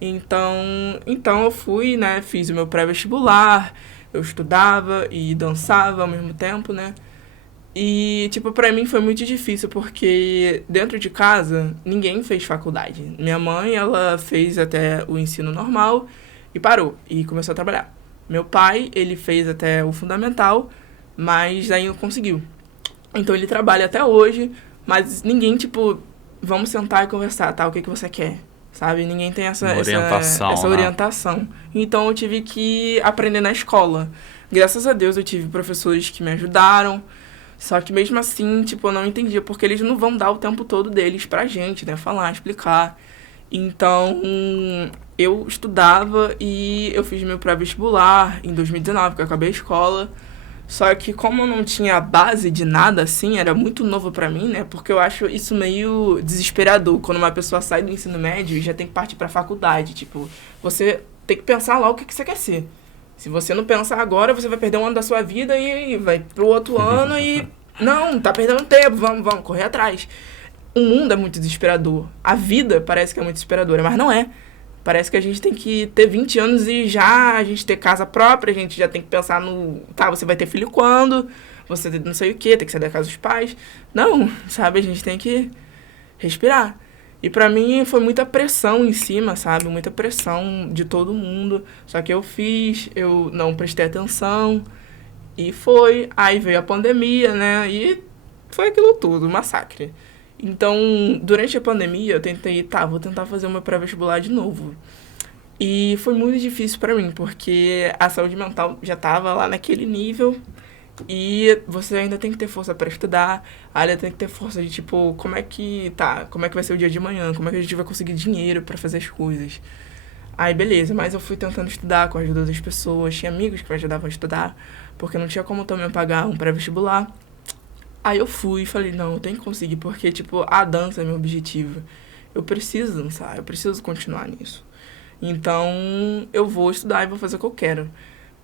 Então eu fui, né? Fiz o meu pré-vestibular, eu estudava e dançava ao mesmo tempo, né? E, pra mim foi muito difícil, porque dentro de casa, ninguém fez faculdade. Minha mãe, ela fez até o ensino normal e parou, e começou a trabalhar. Meu pai, ele fez até o fundamental, mas aí não conseguiu. Então ele trabalha até hoje, mas ninguém, vamos sentar e conversar, tá? O que você quer? Sabe? Ninguém tem essa orientação. Então eu tive que aprender na escola. Graças a Deus eu tive professores que me ajudaram. Só que mesmo assim, eu não entendia, porque eles não vão dar o tempo todo deles pra gente, né? Falar, explicar. Então, eu estudava e eu fiz meu pré-vestibular em 2019, que eu acabei a escola. Só que como eu não tinha base de nada, assim, era muito novo pra mim, né? Porque eu acho isso meio desesperador, quando uma pessoa sai do ensino médio e já tem que partir pra faculdade. Você tem que pensar lá o que você quer ser. Se você não pensar agora, você vai perder um ano da sua vida e vai pro outro ano e... Não, tá perdendo tempo, vamos correr atrás. O mundo é muito desesperador. A vida parece que é muito desesperadora, mas não é. Parece que a gente tem que ter 20 anos e já a gente ter casa própria, a gente já tem que pensar no... Tá, você vai ter filho quando? Você não sei o quê, tem que sair da casa dos pais. Não, sabe? A gente tem que respirar. E pra mim foi muita pressão em cima, sabe? Muita pressão de todo mundo. Só que eu não prestei atenção. E foi. Aí veio a pandemia, né? E foi aquilo tudo, um massacre. Então, durante a pandemia, eu tentei, vou tentar fazer o meu pré-vestibular de novo. E foi muito difícil pra mim, porque a saúde mental já tava lá naquele nível e você ainda tem que ter força pra estudar, ainda tem que ter força de tipo, como é que vai ser o dia de manhã, como é que a gente vai conseguir dinheiro pra fazer as coisas. Aí beleza, mas eu fui tentando estudar com a ajuda das pessoas, tinha amigos que me ajudavam a estudar, porque não tinha como também pagar um pré-vestibular. Aí eu fui e falei, não, eu tenho que conseguir, porque tipo, a dança é meu objetivo. Eu preciso dançar, eu preciso continuar nisso. Então, eu vou estudar e vou fazer o que eu quero.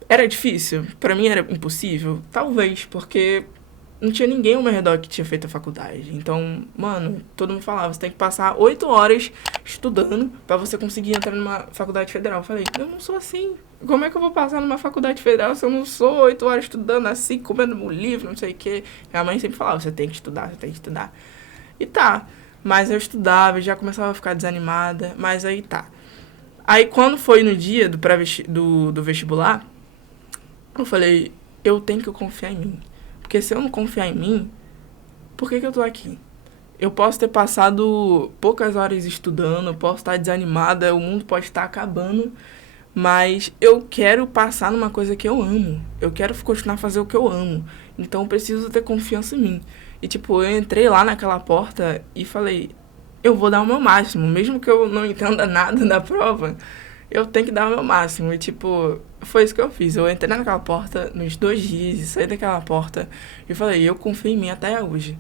Era difícil? Pra mim era impossível? Talvez, porque não tinha ninguém ao meu redor que tinha feito a faculdade. Então, mano, todo mundo falava, você tem que passar 8 horas estudando pra você conseguir entrar numa faculdade federal. Eu falei, eu não sou assim. Como é que eu vou passar numa faculdade federal se eu não sou 8 horas estudando assim, comendo um livro, não sei o quê? Minha mãe sempre falava, você tem que estudar, você tem que estudar. E tá. Mas eu estudava e já começava a ficar desanimada, mas aí tá. Aí, quando foi no dia do vestibular, eu falei, eu tenho que confiar em mim. Porque se eu não confiar em mim, por que eu tô aqui? Eu posso ter passado poucas horas estudando, eu posso estar desanimada, o mundo pode estar acabando, mas eu quero passar numa coisa que eu amo. Eu quero continuar a fazer o que eu amo. Então, eu preciso ter confiança em mim. E, tipo, eu entrei lá naquela porta e falei, eu vou dar o meu máximo, mesmo que eu não entenda nada da prova, eu tenho que dar o meu máximo. E, tipo, foi isso que eu fiz. Eu entrei naquela porta nos 2 dias e saí daquela porta e falei, eu confio em mim até hoje.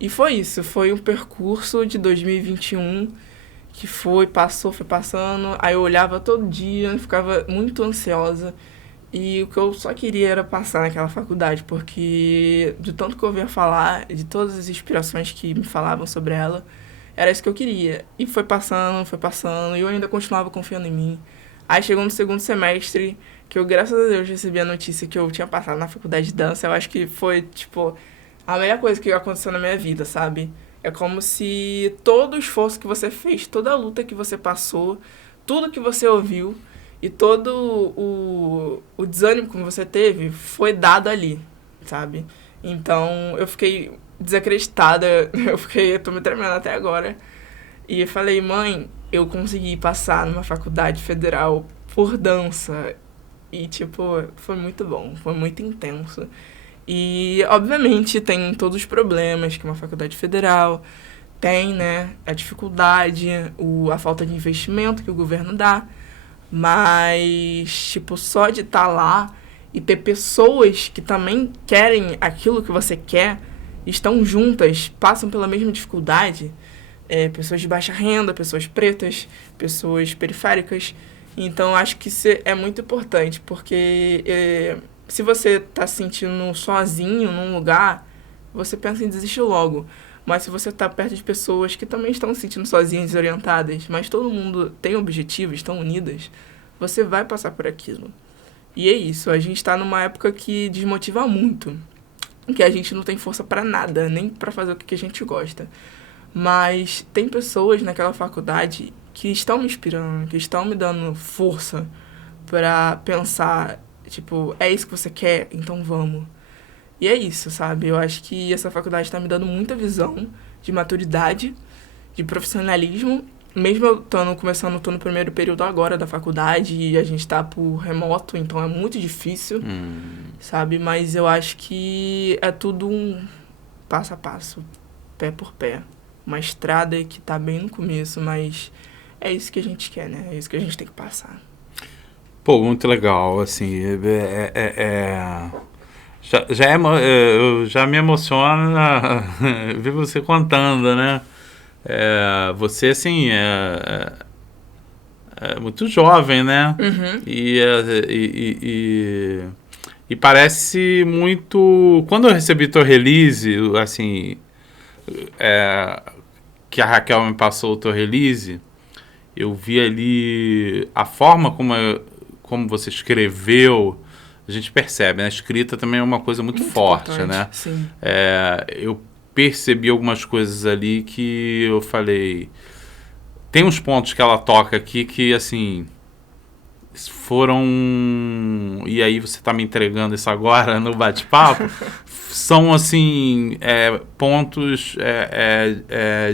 E foi isso, foi um percurso de 2021 que foi passando, aí eu olhava todo dia, ficava muito ansiosa. E o que eu só queria era passar naquela faculdade, porque de tanto que eu ouvia falar, de todas as inspirações que me falavam sobre ela, era isso que eu queria. E foi passando, e eu ainda continuava confiando em mim. Aí chegou no segundo semestre, que eu, graças a Deus, recebi a notícia que eu tinha passado na faculdade de dança. Eu acho que foi, tipo, a melhor coisa que aconteceu na minha vida, sabe? É como se todo o esforço que você fez, toda a luta que você passou, tudo que você ouviu e todo o desânimo que você teve foi dado ali, sabe? Então eu fiquei desacreditada, eu tô me tremendo até agora. E eu falei, mãe, eu consegui passar numa faculdade federal por dança. E, tipo, foi muito bom, foi muito intenso. E, obviamente, tem todos os problemas que uma faculdade federal tem, né? A dificuldade, a falta de investimento que o governo dá. Mas, tipo, só de estar lá e ter pessoas que também querem aquilo que você quer, estão juntas, passam pela mesma dificuldade, pessoas de baixa renda, pessoas pretas, pessoas periféricas. Então, acho que isso é muito importante, porque se você está se sentindo sozinho num lugar, você pensa em desistir logo. Mas se você está perto de pessoas que também estão se sentindo sozinhas, desorientadas, mas todo mundo tem objetivos, estão unidas, você vai passar por aquilo. E é isso, a gente está numa época que desmotiva muito, que a gente não tem força para nada, nem para fazer o que a gente gosta. Mas tem pessoas naquela faculdade que estão me inspirando, que estão me dando força para pensar, tipo, é isso que você quer? Então vamos. E é isso, sabe? Eu acho que essa faculdade está me dando muita visão de maturidade, de profissionalismo. Mesmo eu tô no primeiro período agora da faculdade e a gente tá por remoto, então é muito difícil, sabe? Mas eu acho que é tudo um passo a passo, pé por pé. Uma estrada que tá bem no começo, mas é isso que a gente quer, né? É isso que a gente tem que passar. Pô, muito legal, assim, já me emociona ver você contando, né? Você, assim, é muito jovem, né? Uhum. E parece muito... Quando eu recebi teu release, assim, que a Raquel me passou o teu release, eu vi ali a forma como você escreveu. A gente percebe, né? A escrita também é uma coisa muito forte, né? Sim. Eu percebi algumas coisas ali que eu falei... Tem uns pontos que ela toca aqui que, assim, foram... E aí você tá me entregando isso agora no bate-papo. São, assim, pontos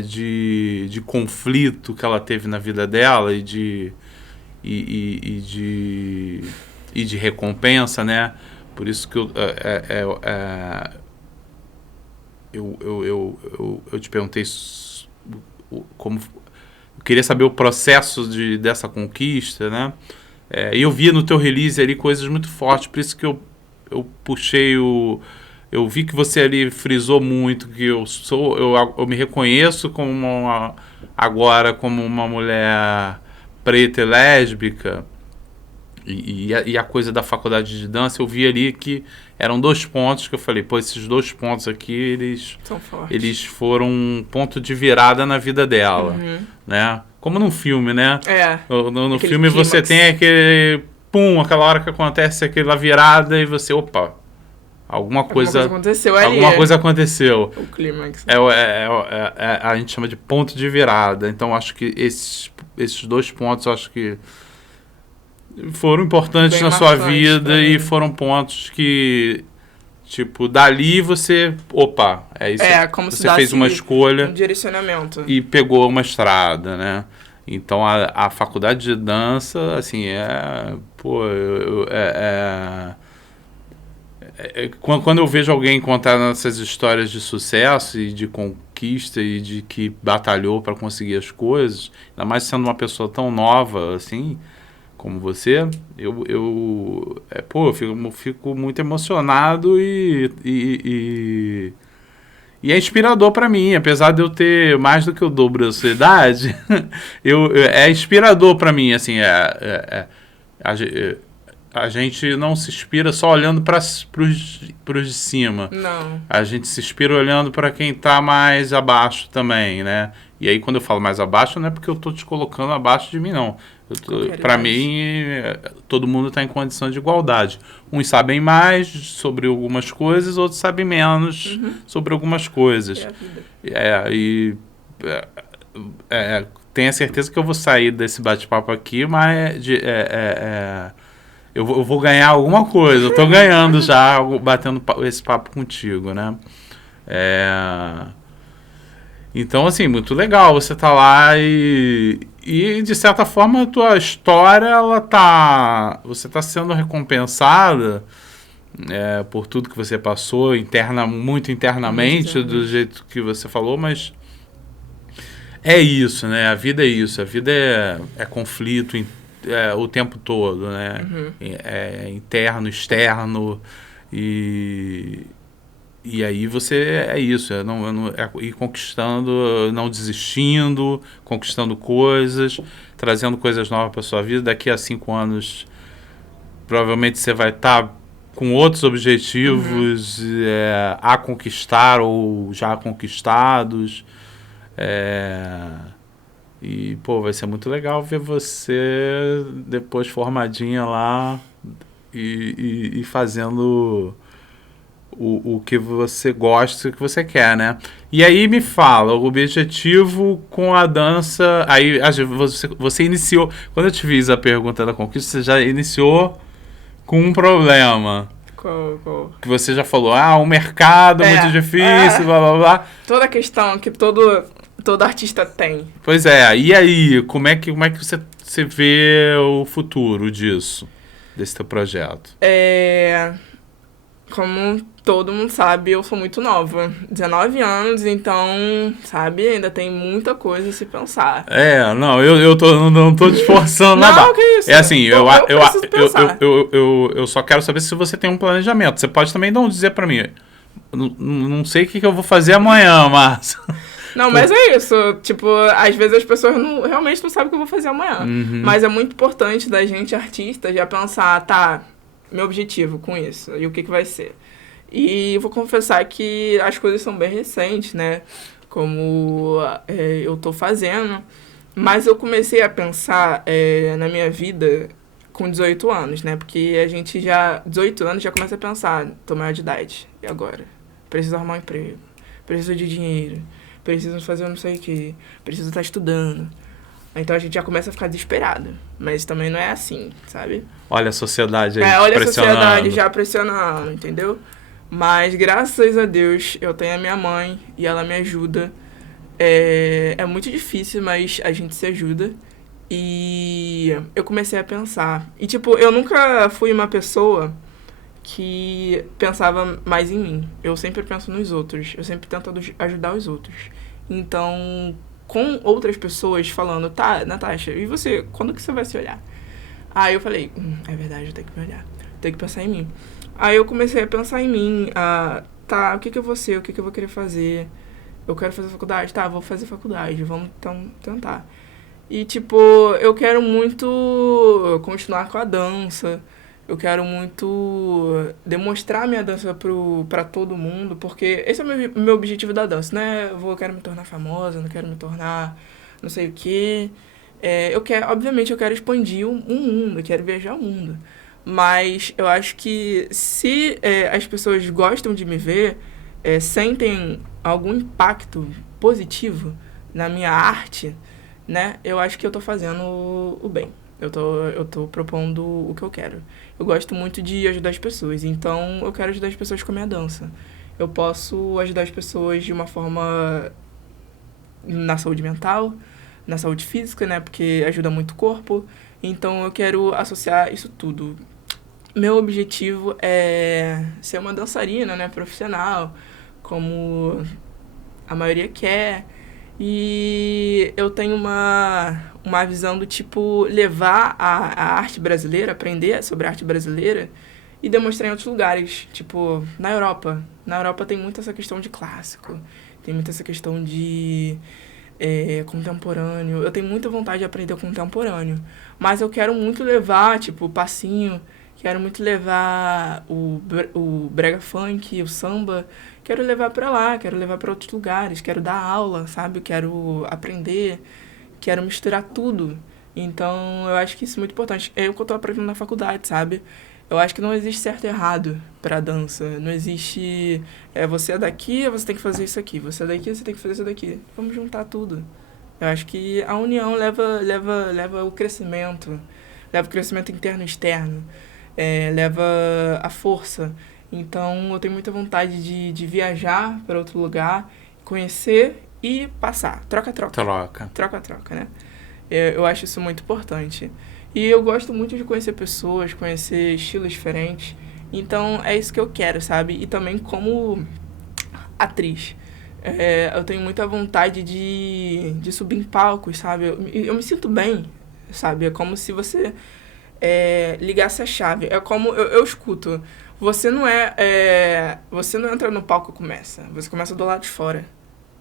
de conflito que ela teve na vida dela e e de recompensa, né? Por isso que eu te perguntei como... Eu queria saber o processo dessa conquista, né? E eu vi no teu release ali coisas muito fortes, por isso que eu puxei o... Eu vi que você ali frisou muito que eu me reconheço agora como uma mulher preta e lésbica, e a coisa da faculdade de dança, eu vi ali que eram 2 pontos que eu falei, pô, esses 2 pontos aqui, eles foram um ponto de virada na vida dela, né? Como num filme, né? No filme clímax. Você tem aquele, aquela hora que acontece aquela virada e você, opa, alguma coisa aconteceu ali. Alguma coisa aconteceu. O clímax. A gente chama de ponto de virada. Então, acho que esses 2 pontos, acho que foram importantes na sua vida e foram pontos que, tipo, dali você... Opa, é isso. Como você fez uma escolha. Um direcionamento. E pegou uma estrada, né? Então, a faculdade de dança, assim, quando eu vejo alguém contar essas histórias de sucesso e de conquista e de que batalhou para conseguir as coisas, ainda mais sendo uma pessoa tão nova assim como você, eu fico muito emocionado e é inspirador para mim, apesar de eu ter mais do que o dobro da sua idade, é inspirador para mim, assim, a gente não se inspira só olhando para os de cima. Não. A gente se inspira olhando para quem está mais abaixo também, né? E aí, quando eu falo mais abaixo, não é porque eu estou te colocando abaixo de mim, não. Para mim, todo mundo está em condição de igualdade. Uns sabem mais sobre algumas coisas, outros sabem menos sobre algumas coisas. É a vida. Tenha certeza que eu vou sair desse bate-papo aqui, mas... Eu vou ganhar alguma coisa. Eu tô ganhando já, batendo esse papo contigo, né? Então, assim, muito legal você tá lá e de certa forma, a tua história, você tá sendo recompensada por tudo que você passou, muito internamente, do jeito que você falou, mas é isso, né? A vida é isso. A vida é conflito o tempo todo, né? Interno, externo, e aí você é isso, ir conquistando, não desistindo, conquistando coisas, trazendo coisas novas para sua vida. Daqui a 5 anos, provavelmente você vai estar com outros objetivos a conquistar ou já conquistados. E, pô, vai ser muito legal ver você depois formadinha lá e fazendo o que você gosta, o que você quer, né? E aí me fala, o objetivo com a dança... Aí você iniciou... Quando eu te fiz a pergunta da conquista, você já iniciou com um problema. Qual? Que você já falou, o mercado é muito difícil, blá, blá, blá. Toda a questão que todo artista tem. Pois é, e aí, como é que você vê o futuro disso, desse teu projeto? Como todo mundo sabe, eu sou muito nova, 19 anos, então, sabe, ainda tem muita coisa a se pensar. Não, eu não tô te esforçando nada. Não, que isso? É assim, eu só quero saber se você tem um planejamento. Você pode também não dizer pra mim, não sei o que eu vou fazer amanhã, mas... Não, mas é isso. Tipo, às vezes as pessoas realmente não sabem o que eu vou fazer amanhã. Mas é muito importante da gente, artista, já pensar, meu objetivo com isso, e o que vai ser. E eu vou confessar que as coisas são bem recentes, né? Como eu tô fazendo. Mas eu comecei a pensar na minha vida com 18 anos, né? Porque a gente 18 anos, já começa a pensar, tô maior de idade, e agora? Preciso arrumar um emprego, preciso de dinheiro, preciso fazer não sei o que, preciso estar estudando. Então a gente já começa a ficar desesperado. Mas também não é assim, sabe? Olha a sociedade aí olha pressionando. A sociedade já pressionando, entendeu? Mas graças a Deus eu tenho a minha mãe e ela me ajuda. É muito difícil, mas a gente se ajuda. E eu comecei a pensar. E, tipo, eu nunca fui uma pessoa que pensava mais em mim. Eu sempre penso nos outros. Eu sempre tento ajudar os outros. Então, com outras pessoas falando, tá, Natasha, e você? Quando que você vai se olhar? Aí eu falei, é verdade, eu tenho que me olhar. Tenho que pensar em mim. Aí eu comecei a pensar em mim. Tá, o que eu vou ser? O que eu vou querer fazer? Eu quero fazer faculdade? Tá, vou fazer faculdade. Vamos então tentar. E, tipo, eu quero muito continuar com a dança. Eu quero muito demonstrar minha dança pra todo mundo, porque esse é o meu objetivo da dança, né? Eu quero me tornar famosa, não quero me tornar não sei o quê. Obviamente, eu quero expandir o mundo, eu quero viajar o mundo. Mas eu acho que se as pessoas gostam de me ver, sentem algum impacto positivo na minha arte, né? Eu acho que eu tô fazendo o bem. Eu tô propondo o que eu quero. Eu gosto muito de ajudar as pessoas, então eu quero ajudar as pessoas com a minha dança. Eu posso ajudar as pessoas de uma forma na saúde mental, na saúde física, né? Porque ajuda muito o corpo. Então eu quero associar isso tudo. Meu objetivo é ser uma dançarina, né? Profissional, como a maioria quer. E eu tenho uma visão do tipo levar a arte brasileira, aprender sobre a arte brasileira e demonstrar em outros lugares, tipo na Europa. Na Europa tem muito essa questão de clássico, tem muito essa questão de contemporâneo. Eu tenho muita vontade de aprender contemporâneo, mas eu quero muito levar, tipo, passinho, quero muito levar o brega funk, o samba, quero levar pra lá, quero levar pra outros lugares, quero dar aula, sabe? Quero aprender, quero misturar tudo. Então, eu acho que isso é muito importante. É o que eu tô aprendendo na faculdade, sabe? Eu acho que não existe certo e errado pra dança. Não existe, você é daqui, você tem que fazer isso aqui. Você é daqui, você tem que fazer isso daqui. Vamos juntar tudo. Eu acho que a união leva o crescimento. Leva o crescimento interno e externo. Leva a força. Então, eu tenho muita vontade de viajar para outro lugar, conhecer e passar. Troca-troca. Troca. Troca-troca, né? Eu acho isso muito importante. E eu gosto muito de conhecer pessoas, conhecer estilos diferentes. Então, é isso que eu quero, sabe? E também como atriz. Eu tenho muita vontade de subir em palcos, sabe? Eu me sinto bem, sabe? É como se você ligasse a chave. É como eu escuto. Você não você não entra no palco e começa. Você começa do lado de fora.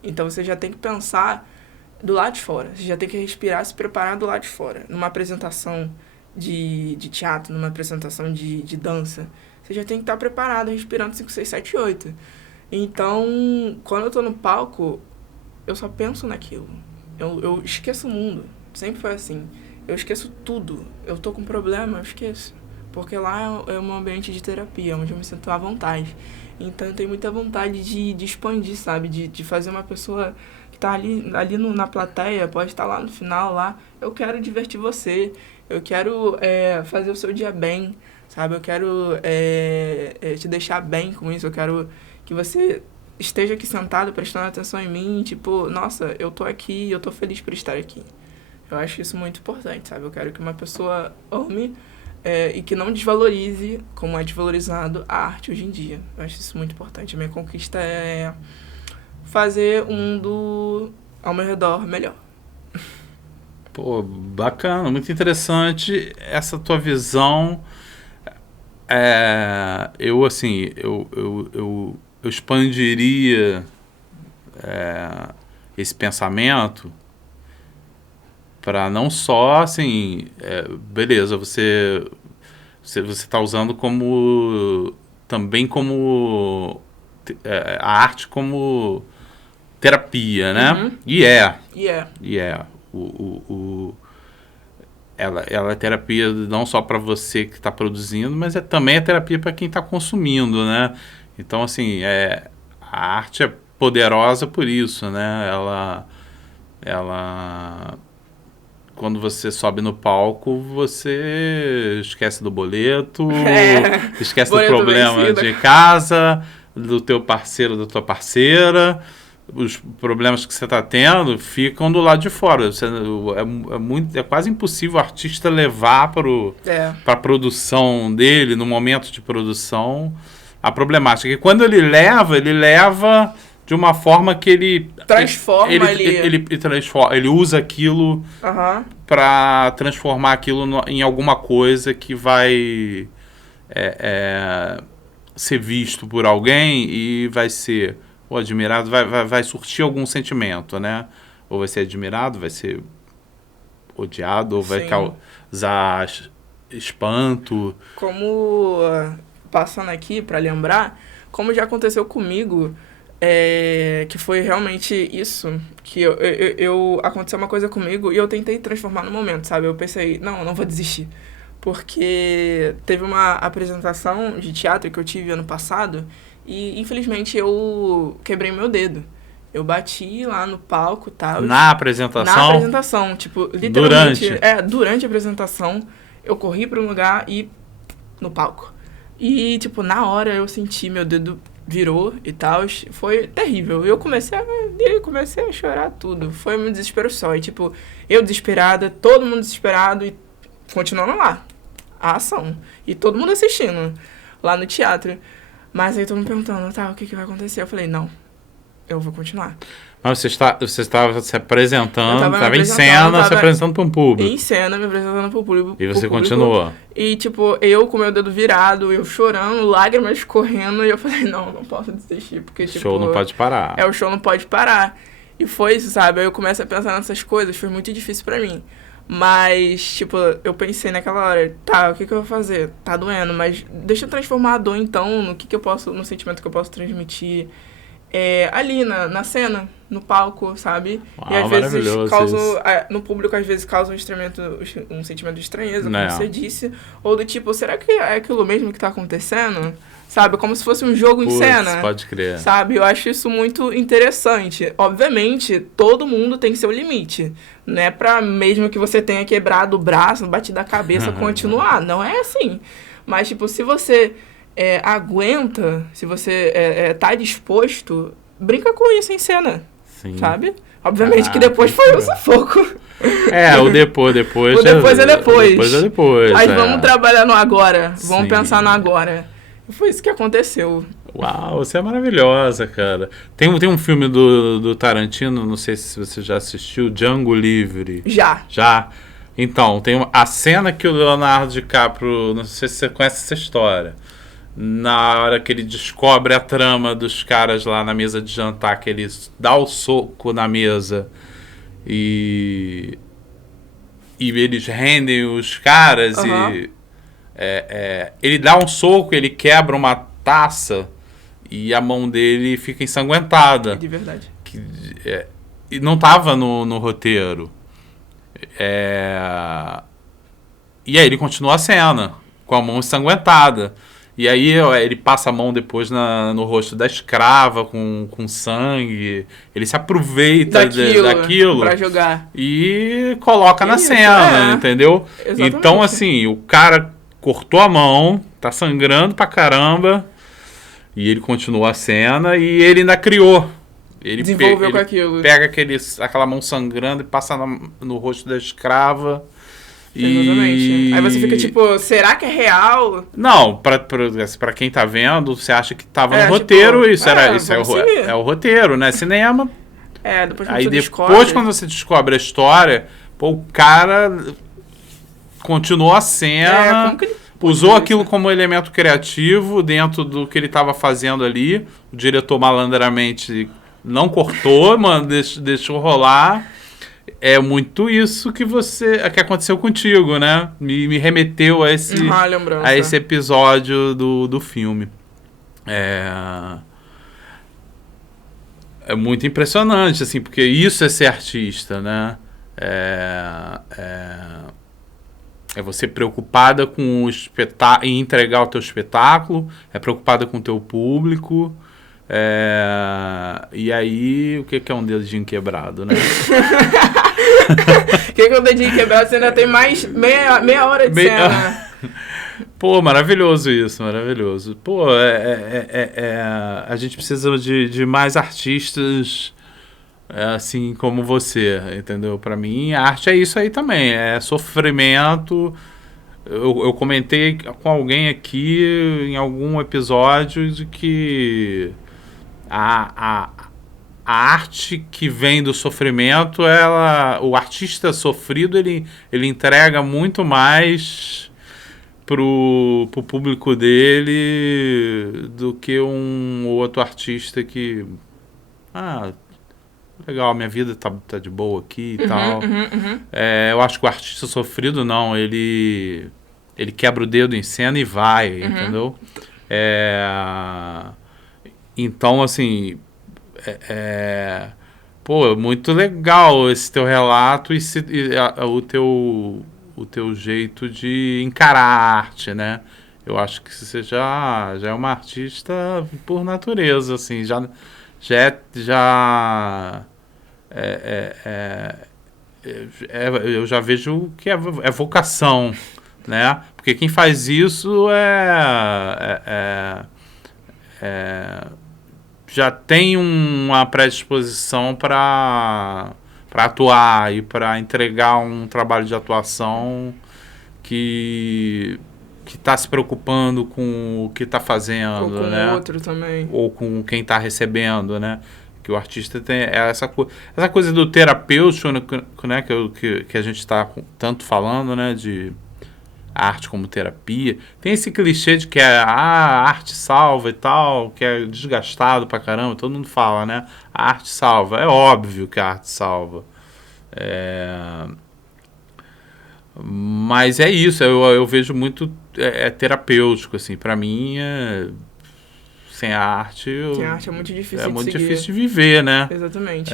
Então você já tem que pensar do lado de fora. Você já tem que respirar, se preparar do lado de fora. Numa apresentação de teatro, numa apresentação de dança, você já tem que estar preparado, respirando 5, 6, 7, 8. Então, quando eu tô no palco, eu só penso naquilo. Eu esqueço o mundo. Sempre foi assim. Eu esqueço tudo. Eu tô com um problema, eu esqueço. Porque lá é um ambiente de terapia, onde eu me sinto à vontade. Então eu tenho muita vontade de expandir, sabe? De fazer uma pessoa que tá ali na plateia, pode estar lá no final, lá. Eu quero divertir você. Eu quero fazer o seu dia bem, sabe? Eu quero te deixar bem com isso. Eu quero que você esteja aqui sentado, prestando atenção em mim. Tipo, nossa, eu tô aqui, eu tô feliz por estar aqui. Eu acho isso muito importante, sabe? Eu quero que uma pessoa ame e que não desvalorize, como é desvalorizado, a arte hoje em dia. Eu acho isso muito importante. A minha conquista é fazer o mundo ao meu redor melhor. Pô, bacana, muito interessante essa tua visão. Eu expandiria esse pensamento para não só, assim, beleza, você está usando também como a arte como terapia, né? Uhum. E é. Yeah. Ela é terapia não só para você que está produzindo, mas também é terapia para quem está consumindo, né? Então, assim, a arte é poderosa por isso, né? Ela quando você sobe no palco, você esquece do boleto, esquece do problema de casa, do teu parceiro, da tua parceira, os problemas que você está tendo ficam do lado de fora. É quase impossível o artista levar para a produção dele, no momento de produção, a problemática. E quando ele leva de uma forma que ele transforma ele usa aquilo para transformar aquilo em alguma coisa que vai ser visto por alguém e vai ser admirado, vai surtir algum sentimento, né? Ou vai ser admirado, vai ser odiado, ou vai causar espanto. Como, passando aqui para lembrar, como já aconteceu comigo, que foi realmente isso, que aconteceu uma coisa comigo e eu tentei transformar no momento, sabe? Eu pensei, não vou desistir. Porque teve uma apresentação de teatro que eu tive ano passado e, infelizmente, eu quebrei meu dedo. Eu bati lá no palco e tal. Na apresentação? Na apresentação, tipo, literalmente... Durante a apresentação, eu corri para um lugar e... no palco. E, tipo, na hora eu senti meu dedo virou e tal. Foi terrível. Eu comecei a chorar tudo. Foi um desespero só. E, tipo, eu desesperada, todo mundo desesperado e continuando lá. A ação. E todo mundo assistindo lá no teatro. Mas aí todo mundo perguntando, o que vai acontecer? Eu falei, não, eu vou continuar. Mas você estava se apresentando, estava em cena, se apresentando para um público. Em cena, me apresentando para o público. E você continuou. E, tipo, eu com meu dedo virado, eu chorando, lágrimas escorrendo, e eu falei, não posso desistir, porque, tipo... O show não pode parar. O show não pode parar. E foi isso, sabe? Aí eu começo a pensar nessas coisas, foi muito difícil para mim. Mas, tipo, eu pensei naquela hora, o que eu vou fazer? Tá doendo, mas deixa eu transformar a dor, então, no sentimento que eu posso transmitir ali na cena, no palco, sabe? Uau, e às vezes no público, às vezes causa um sentimento de estranheza, como você disse, ou do tipo, será que é aquilo mesmo que tá acontecendo? Sabe? Como se fosse um jogo em cena. Pode crer. Sabe? Eu acho isso muito interessante. Obviamente, todo mundo tem seu limite. Não é pra, mesmo que você tenha quebrado o braço, batido a cabeça, continuar. Não é assim. Mas, tipo, se você aguenta, se você tá disposto, brinca com isso em cena. Sim. Sabe? Obviamente que depois foi um sufoco. O depois. O depois é depois. Depois é depois. Mas vamos trabalhar no agora. Vamos Sim. pensar no agora. Foi isso que aconteceu. Uau, você é maravilhosa, cara. Tem um filme do Tarantino, não sei se você já assistiu, Django Livre. Já? Então, tem a cena que o Leonardo DiCaprio, não sei se você conhece essa história, na hora que ele descobre a trama dos caras lá na mesa de jantar, que ele dá o soco na mesa e eles rendem os caras e... ele dá um soco, ele quebra uma taça e a mão dele fica ensanguentada. De verdade. E não estava no roteiro. E aí ele continua a cena com a mão ensanguentada. E aí ele passa a mão depois no rosto da escrava com sangue. Ele se aproveita daquilo pra jogar. E coloca na cena, entendeu? Exatamente. Então, assim, o cara cortou a mão, tá sangrando pra caramba, e ele continuou a cena e ele ainda criou. Ele desenvolveu com aquilo. Pega aquela mão sangrando e passa no rosto da escrava. Exatamente. Aí você fica tipo, será que é real? Não, pra quem tá vendo, você acha que tava no roteiro, tipo, isso é o roteiro, né? Cinema. Depois aí depois quando você descobre a história, o cara continuou a cena, como que ele usou aquilo como elemento criativo dentro do que ele estava fazendo ali. O diretor malandramente não cortou, mano, deixou rolar. É muito isso que aconteceu contigo, né? Me remeteu a esse episódio do filme. É muito impressionante, assim, porque isso é ser artista, né? É você preocupada com em entregar o teu espetáculo, é preocupada com o teu público. E aí, o que é um dedinho quebrado, né? O que é um dedinho quebrado? Você ainda tem mais meia hora de cena. Pô, maravilhoso isso, maravilhoso. Pô, a gente precisa de mais artistas assim como você, entendeu? Pra mim, a arte é isso aí também, é sofrimento. Eu comentei com alguém aqui em algum episódio de que a, a, a arte que vem do sofrimento, o artista sofrido, ele entrega muito mais pro público dele do que um outro artista que legal, minha vida tá de boa aqui e tal. Eu acho que o artista sofrido não, ele quebra o dedo em cena e vai, entendeu? Então, assim, pô, muito legal esse teu relato o teu jeito de encarar a arte, né? Eu acho que você já é uma artista por natureza, assim, já eu já vejo que é vocação, né? Porque quem faz isso já tem uma predisposição para atuar e para entregar um trabalho de atuação que está se preocupando com o que está fazendo, ou com né? o outro também. Ou com quem está recebendo, né? Que o artista tem essa coisa do terapêutico, né? Que a gente está tanto falando, né? De arte como terapia. Tem esse clichê de que a arte salva e tal, que é desgastado pra caramba, todo mundo fala, né? A arte salva. É óbvio que a arte salva. Mas é isso, eu vejo muito terapêutico, assim, pra mim sem a arte Sem a arte é muito difícil de muito seguir. difícil de viver, né? Exatamente.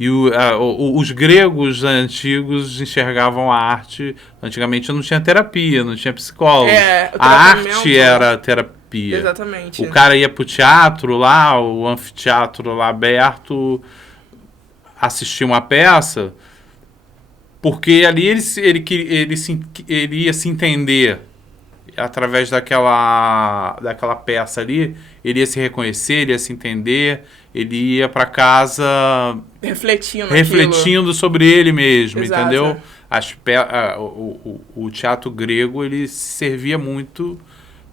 E os gregos antigos enxergavam a arte. Antigamente não tinha terapia, não tinha psicólogo. A arte era terapia. Exatamente. O cara ia pro teatro lá, o anfiteatro lá aberto, assistir uma peça, porque ali ele ia se entender através daquela peça ali, ele ia se reconhecer, ele ia se entender, ele ia para casa refletindo sobre ele mesmo. Exato. Entendeu? O teatro grego, ele servia muito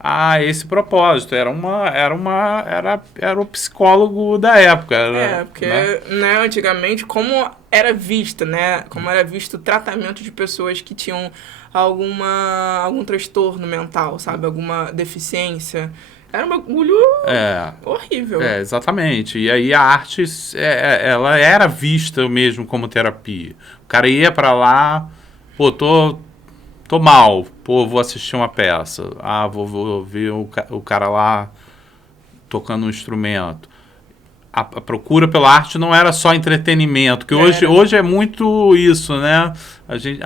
a esse propósito, era o psicólogo da época. Porque né, antigamente, como era visto, né? Como era visto o tratamento de pessoas que tinham algum transtorno mental, sabe? Alguma deficiência. Era um bagulho horrível. Exatamente. E aí a arte, ela era vista mesmo como terapia. O cara ia pra lá, pô, tô mal, pô, vou assistir uma peça. Vou ver o cara lá tocando um instrumento. A procura pela arte não era só entretenimento, que hoje é muito isso, né? A gente,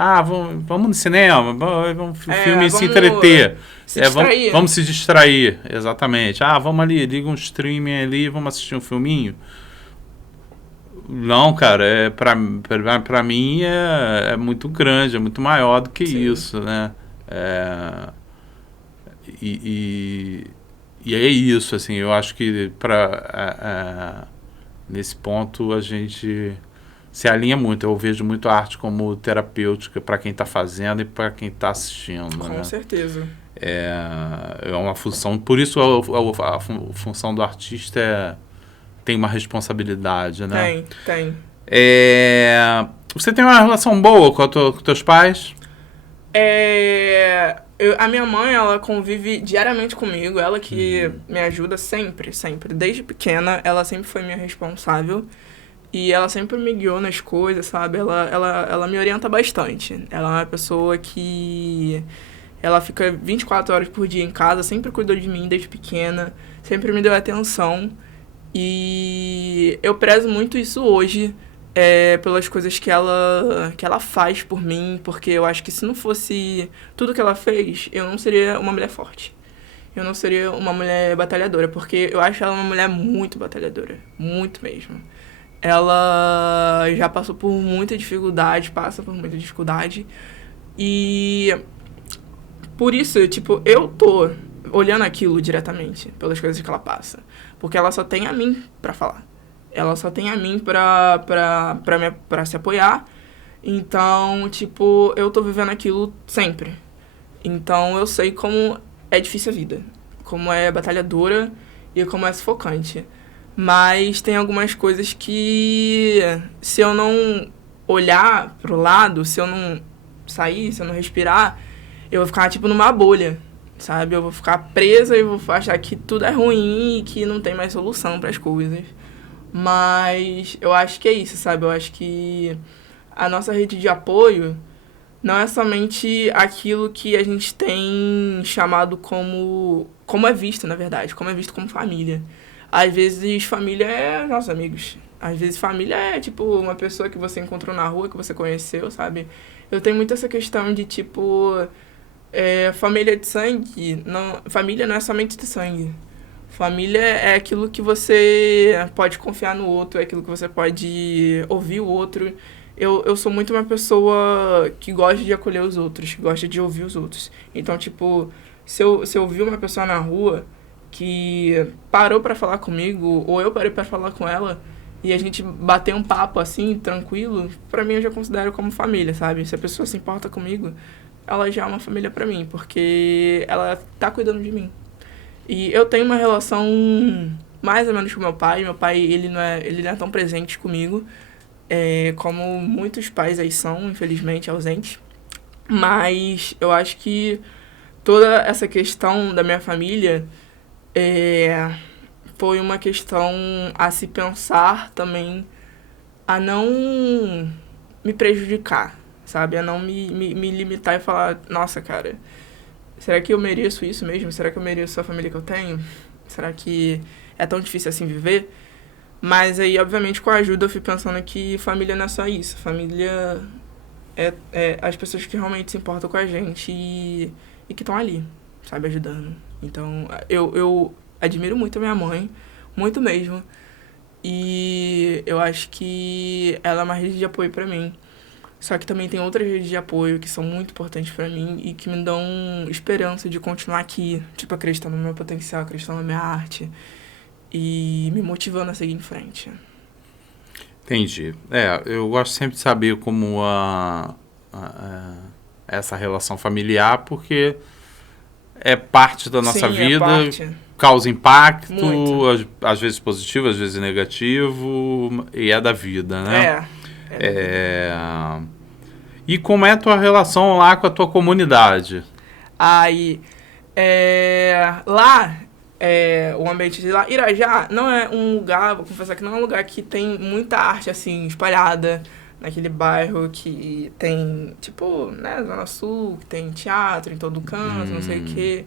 vamos no cinema, vamos filme se entreter. Vamos se distrair, exatamente. Vamos ali, liga um streaming ali, vamos assistir um filminho. Não, cara, pra mim é muito grande, é muito maior do que isso, né? E é isso, assim, eu acho que nesse ponto a gente se alinha muito. Eu vejo muito a arte como terapêutica para quem está fazendo e para quem está assistindo. Com certeza. É uma função, por isso a função do artista tem uma responsabilidade, né? Tem. Você tem uma relação boa com teus pais? A minha mãe, ela convive diariamente comigo, ela que me ajuda sempre. Desde pequena, ela sempre foi minha responsável e ela sempre me guiou nas coisas, sabe? Ela me orienta bastante. Ela é uma pessoa que ela fica 24 horas por dia em casa, sempre cuidou de mim desde pequena, sempre me deu atenção e eu prezo muito isso hoje. Pelas coisas que ela faz por mim, porque eu acho que se não fosse tudo que ela fez, eu não seria uma mulher forte. Eu não seria uma mulher batalhadora, porque eu acho ela uma mulher muito batalhadora, muito mesmo. Ela já passou por muita dificuldade, passa por muita dificuldade, E por isso, tipo, eu tô olhando aquilo diretamente, pelas coisas que ela passa. Porque ela só tem a mim pra falar. Ela só tem a mim pra se apoiar. Então, tipo, eu tô vivendo aquilo sempre. Então, eu sei como é difícil a vida. Como é batalhadora e como é sufocante. Mas tem algumas coisas que, se eu não olhar pro lado, se eu não sair, se eu não respirar, eu vou ficar, tipo, numa bolha, sabe? Eu vou ficar presa e vou achar que tudo é ruim e que não tem mais solução para as coisas. Mas eu acho que é isso, sabe? Eu acho que a nossa rede de apoio não é somente aquilo que a gente tem chamado como é visto, na verdade, como é visto como família. Às vezes família é nossos amigos. Às vezes família é, tipo, uma pessoa que você encontrou na rua, que você conheceu, sabe? Eu tenho muito essa questão de, tipo, família de sangue. Não, família não é somente de sangue. Família é aquilo que você pode confiar no outro, é aquilo que você pode ouvir o outro. Eu sou muito uma pessoa que gosta de acolher os outros, que gosta de ouvir os outros. Então, tipo, se eu ouvir uma pessoa na rua que parou pra falar comigo, ou eu parei pra falar com ela, e a gente bater um papo assim, tranquilo, pra mim eu já considero como família, sabe? Se a pessoa se importa comigo, ela já é uma família pra mim, porque ela tá cuidando de mim. E eu tenho uma relação mais ou menos com meu pai. Meu pai, ele não é tão presente comigo, como muitos pais aí são, infelizmente, ausentes. Mas eu acho que toda essa questão da minha família foi uma questão a se pensar também, a não me prejudicar, sabe? A não me limitar e falar, nossa, cara, será que eu mereço isso mesmo? Será que eu mereço a família que eu tenho? Será que é tão difícil assim viver? Mas aí, obviamente, com a ajuda eu fui pensando que família não é só isso. Família é as pessoas que realmente se importam com a gente e que estão ali, sabe, ajudando. Então, eu admiro muito a minha mãe, muito mesmo. E eu acho que ela é uma rede de apoio pra mim. Só que também tem outras redes de apoio que são muito importantes pra mim e que me dão esperança de continuar aqui, tipo, acreditando no meu potencial, acreditando na minha arte e me motivando a seguir em frente. Entendi. Eu gosto sempre de saber como essa relação familiar, porque é parte da nossa vida, causa impacto, às vezes positivo, às vezes negativo, e é da vida, né? E como é a tua relação lá com a tua comunidade? Aí, lá, o ambiente de lá, Irajá não é um lugar, vou confessar que não é um lugar que tem muita arte, assim, espalhada naquele bairro que tem, tipo, né, Zona Sul, que tem teatro em todo canto, não sei o quê.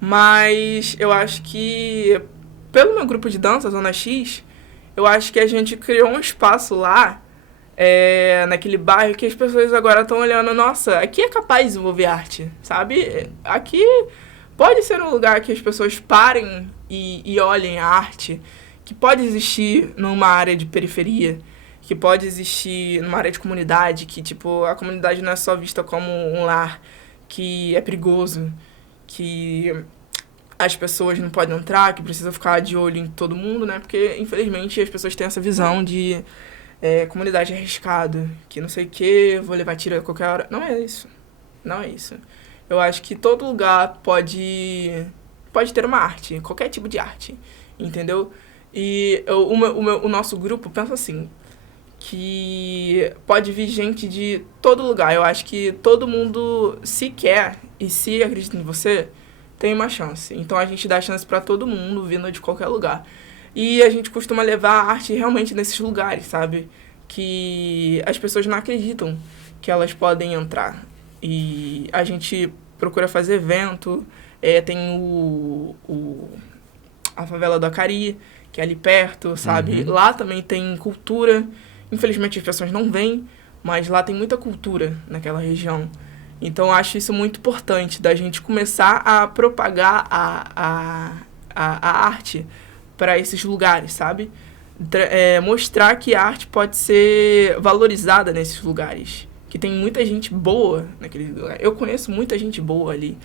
Mas eu acho que, pelo meu grupo de dança, Zona X, eu acho que a gente criou um espaço lá, naquele bairro, que as pessoas agora estão olhando, nossa, aqui é capaz de desenvolver arte, sabe? Aqui pode ser um lugar que as pessoas parem e olhem a arte, que pode existir numa área de periferia, que pode existir numa área de comunidade, que, tipo, a comunidade não é só vista como um lar que é perigoso, que as pessoas não podem entrar, que precisa ficar de olho em todo mundo, né? Porque, infelizmente, as pessoas têm essa visão de comunidade arriscada, que não sei o que, vou levar tiro a qualquer hora. Não é isso. Não é isso. Eu acho que todo lugar pode ter uma arte, qualquer tipo de arte, entendeu? E o nosso grupo pensa assim, que pode vir gente de todo lugar. Eu acho que todo mundo, se quer e se acredita em você, tem uma chance. Então a gente dá chance pra todo mundo, vindo de qualquer lugar. E a gente costuma levar a arte realmente nesses lugares, sabe? Que as pessoas não acreditam que elas podem entrar. E a gente procura fazer evento. Tem a favela do Acari, que é ali perto, sabe? Lá também tem cultura. Infelizmente as pessoas não vêm, mas lá tem muita cultura naquela região. Então eu acho isso muito importante, da gente começar a propagar a arte para esses lugares, sabe? Mostrar que a arte pode ser valorizada nesses lugares, que tem muita gente boa naquele lugar. Eu conheço muita gente boa ali.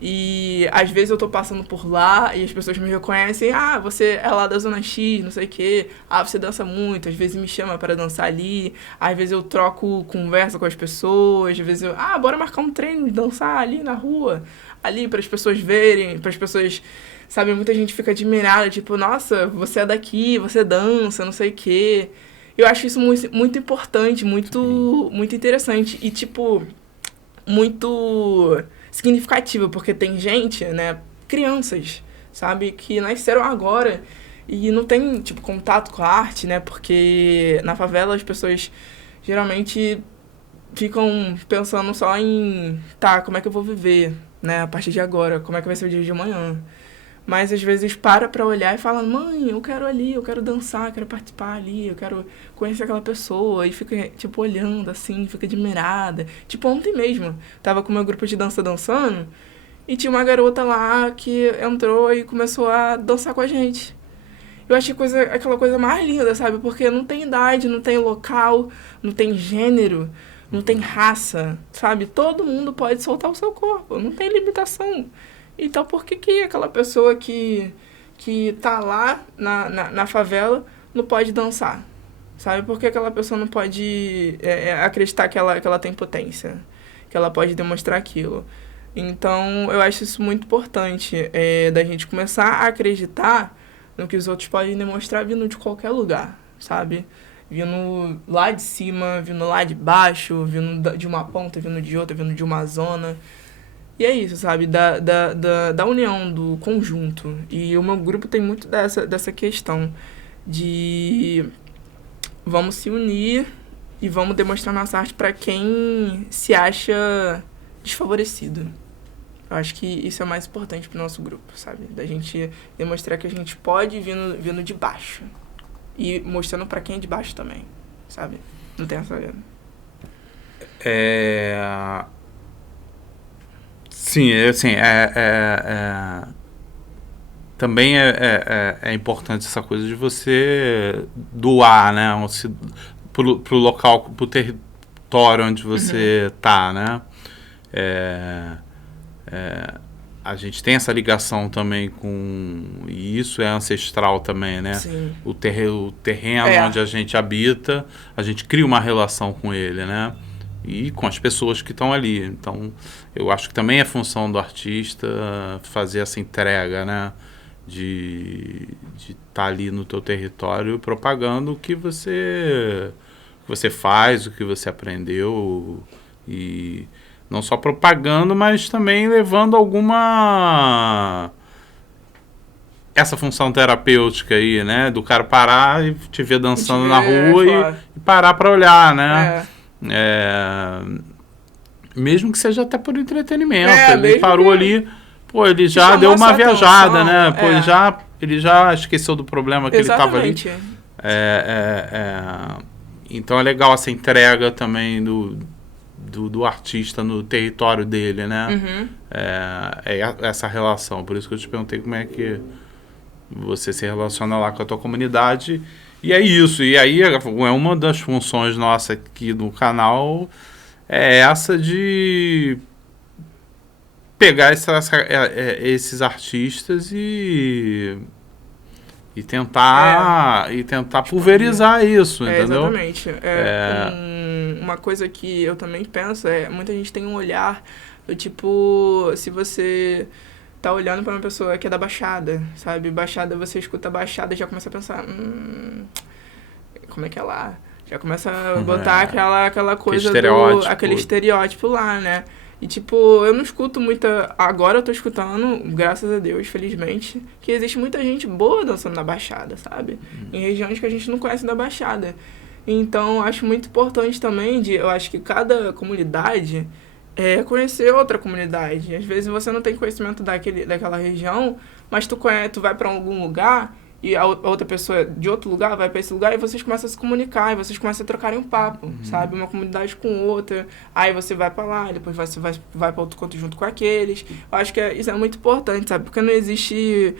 E às vezes eu tô passando por lá e as pessoas me reconhecem, você é lá da Zona X, não sei o quê, você dança muito, às vezes me chama para dançar ali, às vezes eu troco conversa com as pessoas, às vezes eu, bora marcar um treino, dançar ali na rua, ali para as pessoas verem, para as pessoas, sabe, muita gente fica admirada, tipo, nossa, você é daqui, você dança, não sei o quê. Eu acho isso muito importante, muito interessante e, tipo, muito significativa, porque tem gente, né, crianças, sabe, que nasceram agora e não tem, tipo, contato com a arte, né, porque na favela as pessoas geralmente ficam pensando só em, como é que eu vou viver, né, a partir de agora, como é que vai ser o dia de amanhã. Mas às vezes pra olhar e fala, mãe, eu quero ali, eu quero dançar, eu quero participar ali, eu quero conhecer aquela pessoa. E fica, tipo, olhando assim, fica admirada. Tipo, ontem mesmo, tava com o meu grupo de dança dançando e tinha uma garota lá que entrou e começou a dançar com a gente. Eu achei aquela coisa mais linda, sabe? Porque não tem idade, não tem local, não tem gênero, não tem raça, sabe? Todo mundo pode soltar o seu corpo, não tem limitação. Então, por que aquela pessoa que tá lá na favela não pode dançar? Sabe? Por que aquela pessoa não pode acreditar que ela tem potência? Que ela pode demonstrar aquilo? Então, eu acho isso muito importante, da gente começar a acreditar no que os outros podem demonstrar vindo de qualquer lugar, sabe? Vindo lá de cima, vindo lá de baixo, vindo de uma ponta, vindo de outra, vindo de uma zona. E é isso, sabe? Da união, do conjunto. E o meu grupo tem muito dessa questão de vamos se unir e vamos demonstrar nossa arte para quem se acha desfavorecido. Eu acho que isso é o mais importante pro nosso grupo, sabe? Da gente demonstrar que a gente pode vindo de baixo. E mostrando para quem é de baixo também, sabe? Não tem essa... Sim, assim, também é importante essa coisa de você doar, né, pro local, pro território onde você tá, né? A gente tem essa ligação também e isso é ancestral também, né? Sim. O terreno onde a gente habita, a gente cria uma relação com ele, né? E com as pessoas que estão ali. Então, eu acho que também é função do artista fazer essa entrega, né? De estar ali no teu território propagando o que você faz, o que você aprendeu. E não só propagando, mas também levando essa função terapêutica aí, né? Do cara parar e te ver dançando na rua e parar para olhar, né? Mesmo que seja até por entretenimento. Ele parou ali, ele já deu uma viajada, atenção, né? Ele já esqueceu do problema que Exatamente. ele estava ali. Então é legal essa entrega também do artista no território dele, né? Essa relação. Por isso que eu te perguntei como é que você se relaciona lá com a tua comunidade. E é isso. E aí uma das funções nossas aqui do canal é essa de pegar esses artistas e tentar pulverizar isso, entendeu? Exatamente. Uma coisa que eu também penso muita gente tem um olhar do tipo, se você tá olhando pra uma pessoa que é da Baixada, sabe? Baixada, você escuta a Baixada e já começa a pensar, como é que é lá? Já começa a botar aquela coisa aquele estereótipo lá, né? E, tipo, eu não escuto muita... Agora eu tô escutando, graças a Deus, felizmente, que existe muita gente boa dançando na Baixada, sabe? Em regiões que a gente não conhece da Baixada. Então, acho muito importante também eu acho que cada comunidade conhecer outra comunidade. Às vezes você não tem conhecimento daquela região, mas tu vai pra algum lugar e a outra pessoa de outro lugar vai pra esse lugar e vocês começam a se comunicar, e vocês começam a trocarem um papo, sabe? Uma comunidade com outra, aí você vai pra lá, depois você vai pra outro canto junto com aqueles. Eu acho que isso é muito importante, sabe? Porque não existe...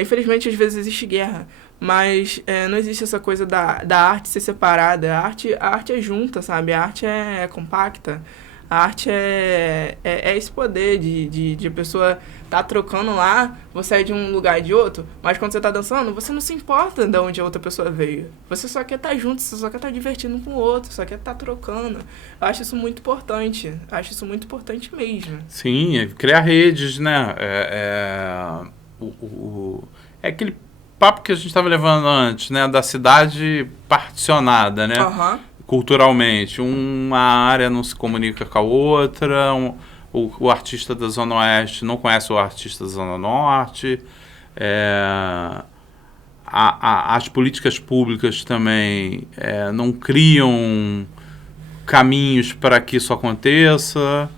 infelizmente, às vezes existe guerra, Mas não existe essa coisa da arte ser separada. A arte é junta, sabe? A arte é compacta. A arte é esse poder de a pessoa tá trocando lá, você é de um lugar e de outro, mas quando você tá dançando, você não se importa de onde a outra pessoa veio. Você só quer estar junto, você só quer estar divertindo com o outro, só quer estar trocando. Eu acho isso muito importante. Acho isso muito importante mesmo. Sim, criar redes, né? É aquele papo que a gente estava levando antes, né? Da cidade particionada, né? Aham. Culturalmente. Uma área não se comunica com a outra, o artista da Zona Oeste não conhece o artista da Zona Norte. As políticas públicas também não criam caminhos para que isso aconteça.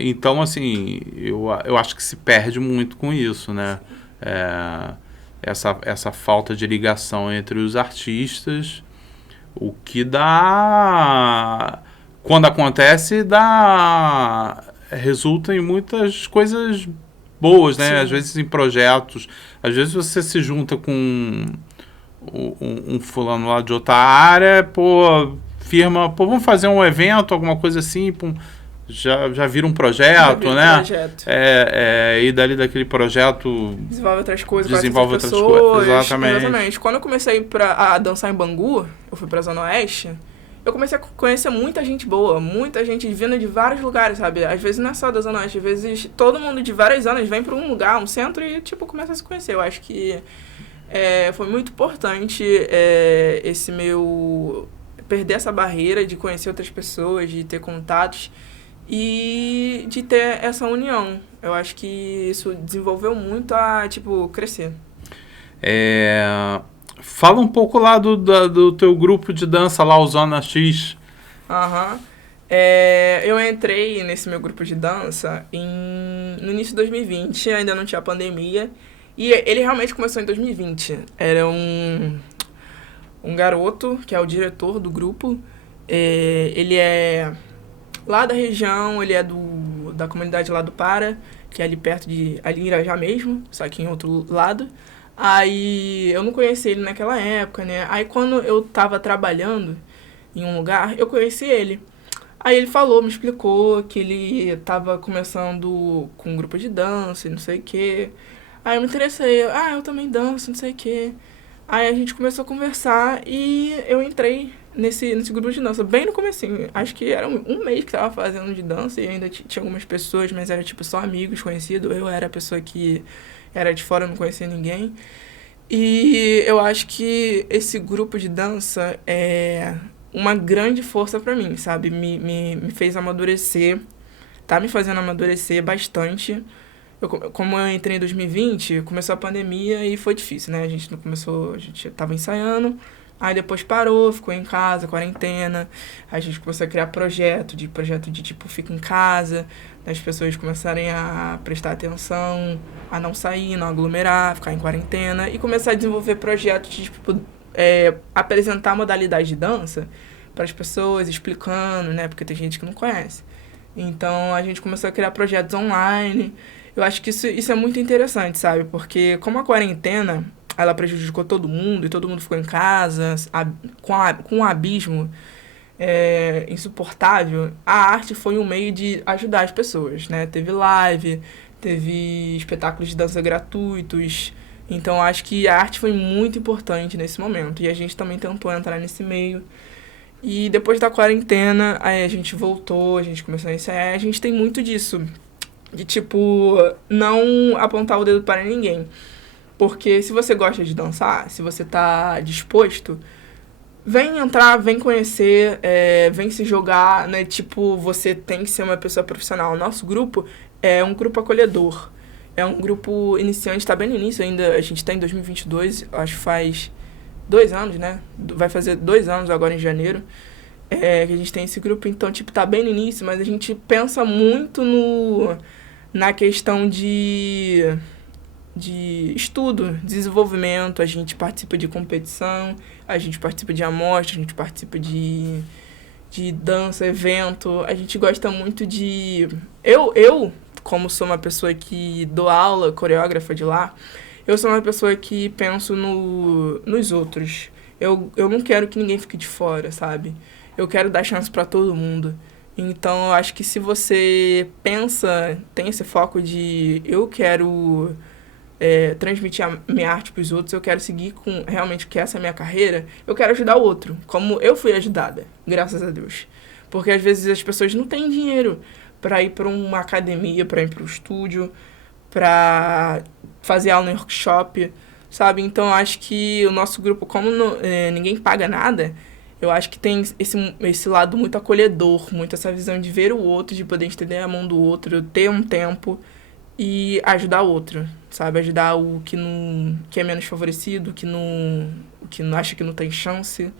Então, assim, eu acho que se perde muito com isso, né? Essa falta de ligação entre os artistas, o que dá, quando acontece, resulta em muitas coisas boas, né? Sim. Às vezes em projetos, às vezes você se junta com um fulano lá de outra área, firma, vamos fazer um evento, alguma coisa assim, já vira um projeto, né? E dali daquele projeto desenvolve outras coisas, Exatamente. Quando eu comecei a dançar em Bangu, eu fui pra Zona Oeste, eu comecei a conhecer muita gente boa, muita gente vindo de vários lugares, sabe? Às vezes não é só da Zona Oeste, às vezes todo mundo de vários anos vem pra um lugar, um centro e, começa a se conhecer. Eu acho que foi muito importante esse meu perder essa barreira de conhecer outras pessoas, de ter contatos e de ter essa união. Eu acho que isso desenvolveu muito a, crescer. Fala um pouco lá do teu grupo de dança lá, o Zona X. Aham. Eu entrei nesse meu grupo de dança no início de 2020, ainda não tinha pandemia, e ele realmente começou em 2020. Era um garoto, que é o diretor do grupo. Ele é lá da região, ele é da comunidade lá do Para, que é ali perto ali em Irajá mesmo, só que em outro lado. Aí eu não conheci ele naquela época, né? Aí quando eu tava trabalhando em um lugar, eu conheci ele. Aí ele me explicou que ele tava começando com um grupo de dança e não sei o quê. Aí eu me interessei, eu também danço, não sei o quê. Aí a gente começou a conversar e eu entrei nesse grupo de dança, bem no comecinho. Acho que era um mês que tava fazendo de dança e ainda tinha algumas pessoas, mas era só amigos, conhecidos. Eu era a pessoa que era de fora, não conhecia ninguém. E eu acho que esse grupo de dança é uma grande força pra mim, sabe? Me fez amadurecer, tá me fazendo amadurecer bastante. Como eu entrei em 2020, começou a pandemia e foi difícil, né? A gente tava ensaiando, aí depois parou, ficou em casa, quarentena. A gente começou a criar projeto de fica em casa, as pessoas começarem a prestar atenção, a não sair, não aglomerar, ficar em quarentena, e começar a desenvolver projetos de, apresentar a modalidade de dança para as pessoas, explicando, né? Porque tem gente que não conhece. Então, a gente começou a criar projetos online. Eu acho que isso é muito interessante, sabe? Porque como a quarentena, ela prejudicou todo mundo, e todo mundo ficou em casa, com um abismo insuportável, a arte foi um meio de ajudar as pessoas, né? Teve live, teve espetáculos de dança gratuitos. Então, acho que a arte foi muito importante nesse momento. E a gente também tentou entrar nesse meio. E depois da quarentena, aí a gente voltou, a gente começou a ensaiar. A gente tem muito disso, de não apontar o dedo para ninguém. Porque se você gosta de dançar, se você tá disposto, vem entrar, vem conhecer, vem se jogar, né? Você tem que ser uma pessoa profissional. O nosso grupo é um grupo acolhedor. É um grupo iniciante, tá bem no início ainda. A gente tá em 2022, acho que faz 2 anos, né? Vai fazer 2 anos agora em janeiro. Que a gente tem esse grupo, então, tá bem no início, mas a gente pensa muito na questão de estudo, desenvolvimento. A gente participa de competição, a gente participa de amostra, a gente participa de dança, evento. A gente gosta muito de... Eu, como sou uma pessoa que dou aula, coreógrafa de lá, Eu sou uma pessoa que penso nos outros. Eu não quero que ninguém fique de fora, sabe? Eu quero dar chance pra todo mundo. Então, eu acho que se você tem esse foco de eu quero transmitir a minha arte pros outros, eu quero seguir com realmente que essa é a minha carreira, eu quero ajudar o outro, como eu fui ajudada, graças a Deus. Porque às vezes as pessoas não têm dinheiro pra ir pra uma academia, pra ir pro estúdio, pra fazer aula em workshop, sabe? Então, eu acho que o nosso grupo, como ninguém paga nada, eu acho que tem esse lado muito acolhedor, muito essa visão de ver o outro, de poder estender a mão do outro, ter um tempo e ajudar o outro, sabe? Ajudar o que é menos favorecido, que não acha que não tem chance.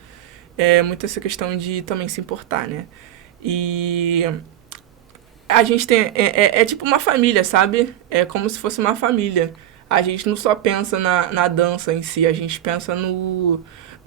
É muito essa questão de também se importar, né? E a gente tem... É tipo uma família, sabe? É como se fosse uma família. A gente não só pensa na dança em si, a gente pensa no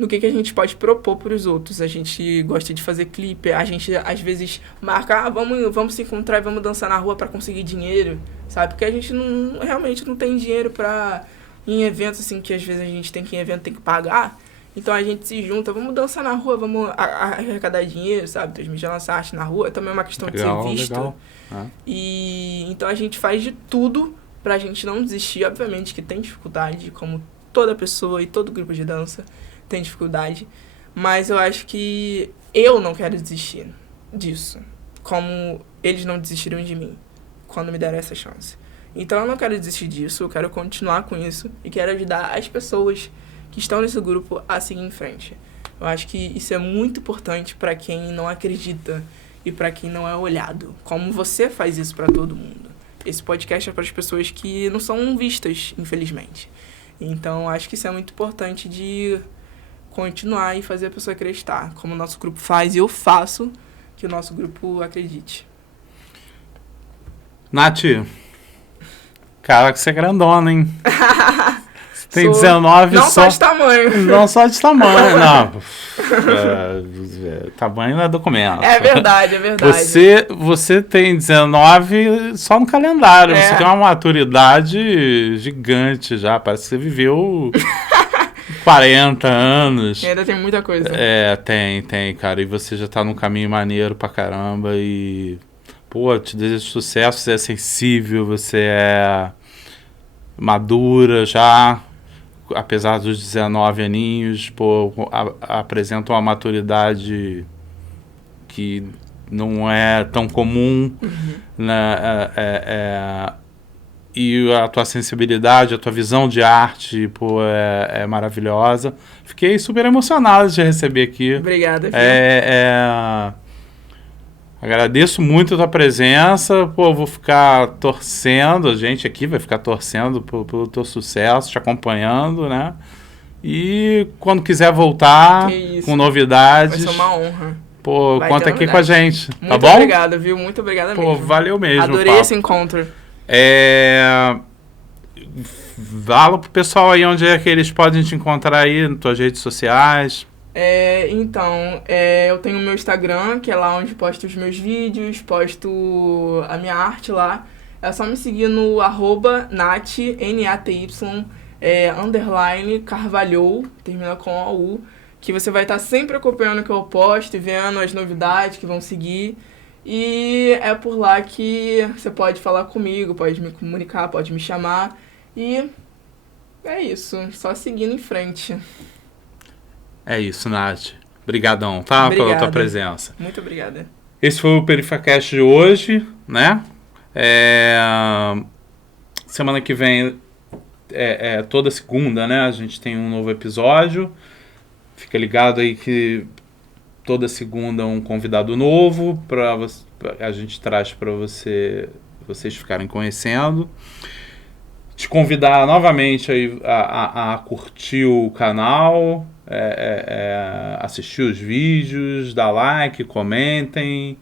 que a gente pode propor para os outros. A gente gosta de fazer clipe, a gente às vezes marca, vamos se encontrar e vamos dançar na rua para conseguir dinheiro, sabe? Porque a gente realmente não tem dinheiro para em eventos assim, que às vezes a gente tem tem que pagar. Então a gente se junta, vamos dançar na rua, vamos arrecadar dinheiro, sabe? Transmitir nossa arte na rua, também é uma questão de ser visto. Legal. E então a gente faz de tudo pra gente não desistir. Obviamente que tem dificuldade, como toda pessoa e todo grupo de dança tem dificuldade, mas eu acho que eu não quero desistir disso, como eles não desistiram de mim quando me deram essa chance. Então eu não quero desistir disso, eu quero continuar com isso e quero ajudar as pessoas que estão nesse grupo a seguir em frente. Eu acho que isso é muito importante para quem não acredita e para quem não é olhado, como você faz isso para todo mundo. Esse podcast é para as pessoas que não são vistas, infelizmente. Então acho que isso é muito importante de continuar e fazer a pessoa acreditar, como o nosso grupo faz, e eu faço que o nosso grupo acredite. Nath, cara, que você é grandona, hein? Você tem 19 não só de tamanho. Não só de tamanho, não. Tamanho não é documento. É verdade, é verdade. Você tem 19 só no calendário. Você tem uma maturidade gigante já. Parece que você viveu 40 anos. E ainda tem muita coisa. Tem, cara. E você já tá num caminho maneiro pra caramba. E, pô, te desejo sucesso. Você é sensível, você é madura já. Apesar dos 19 aninhos, pô, apresenta uma maturidade que não é tão comum, né? E a tua sensibilidade, a tua visão de arte, pô, é maravilhosa. Fiquei super emocionado de te receber aqui. Obrigada, filho. Agradeço muito a tua presença. Pô, vou ficar torcendo, a gente aqui vai ficar torcendo pelo teu sucesso, te acompanhando, né? E quando quiser voltar com novidades... Vai ser uma honra. Pô, conta aqui com a gente, tá bom? Muito obrigada, viu? Muito obrigada mesmo. Pô, valeu mesmo. Adorei esse encontro. Fala pro pessoal aí onde é que eles podem te encontrar aí nas tuas redes sociais. Eu tenho o meu Instagram, que é lá onde posto os meus vídeos, posto a minha arte lá. É só me seguir no @Naty, Naty, _ Carvalhou, termina com OU, que você vai estar sempre acompanhando o que eu posto e vendo as novidades que vão seguir. E é por lá que você pode falar comigo, pode me comunicar, pode me chamar. E é isso, só seguindo em frente. É isso, Nath. Obrigadão, tá? Obrigada. Pela tua presença. Muito obrigada. Esse foi o PerifaCast de hoje, né? Semana que vem, toda segunda, né? A gente tem um novo episódio. Fica ligado aí que toda segunda um convidado novo a gente traz para vocês ficarem conhecendo. Te convidar novamente aí a curtir o canal, assistir os vídeos, dar like, comentem.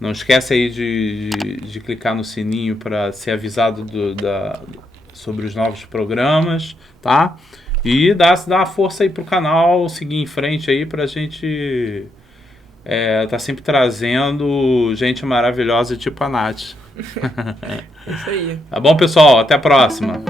Não esquece aí de clicar no sininho para ser avisado sobre os novos programas, tá? E dar uma força aí pro canal, seguir em frente aí pra gente tá sempre trazendo gente maravilhosa tipo a Nath. É isso aí. Tá bom, pessoal? Até a próxima.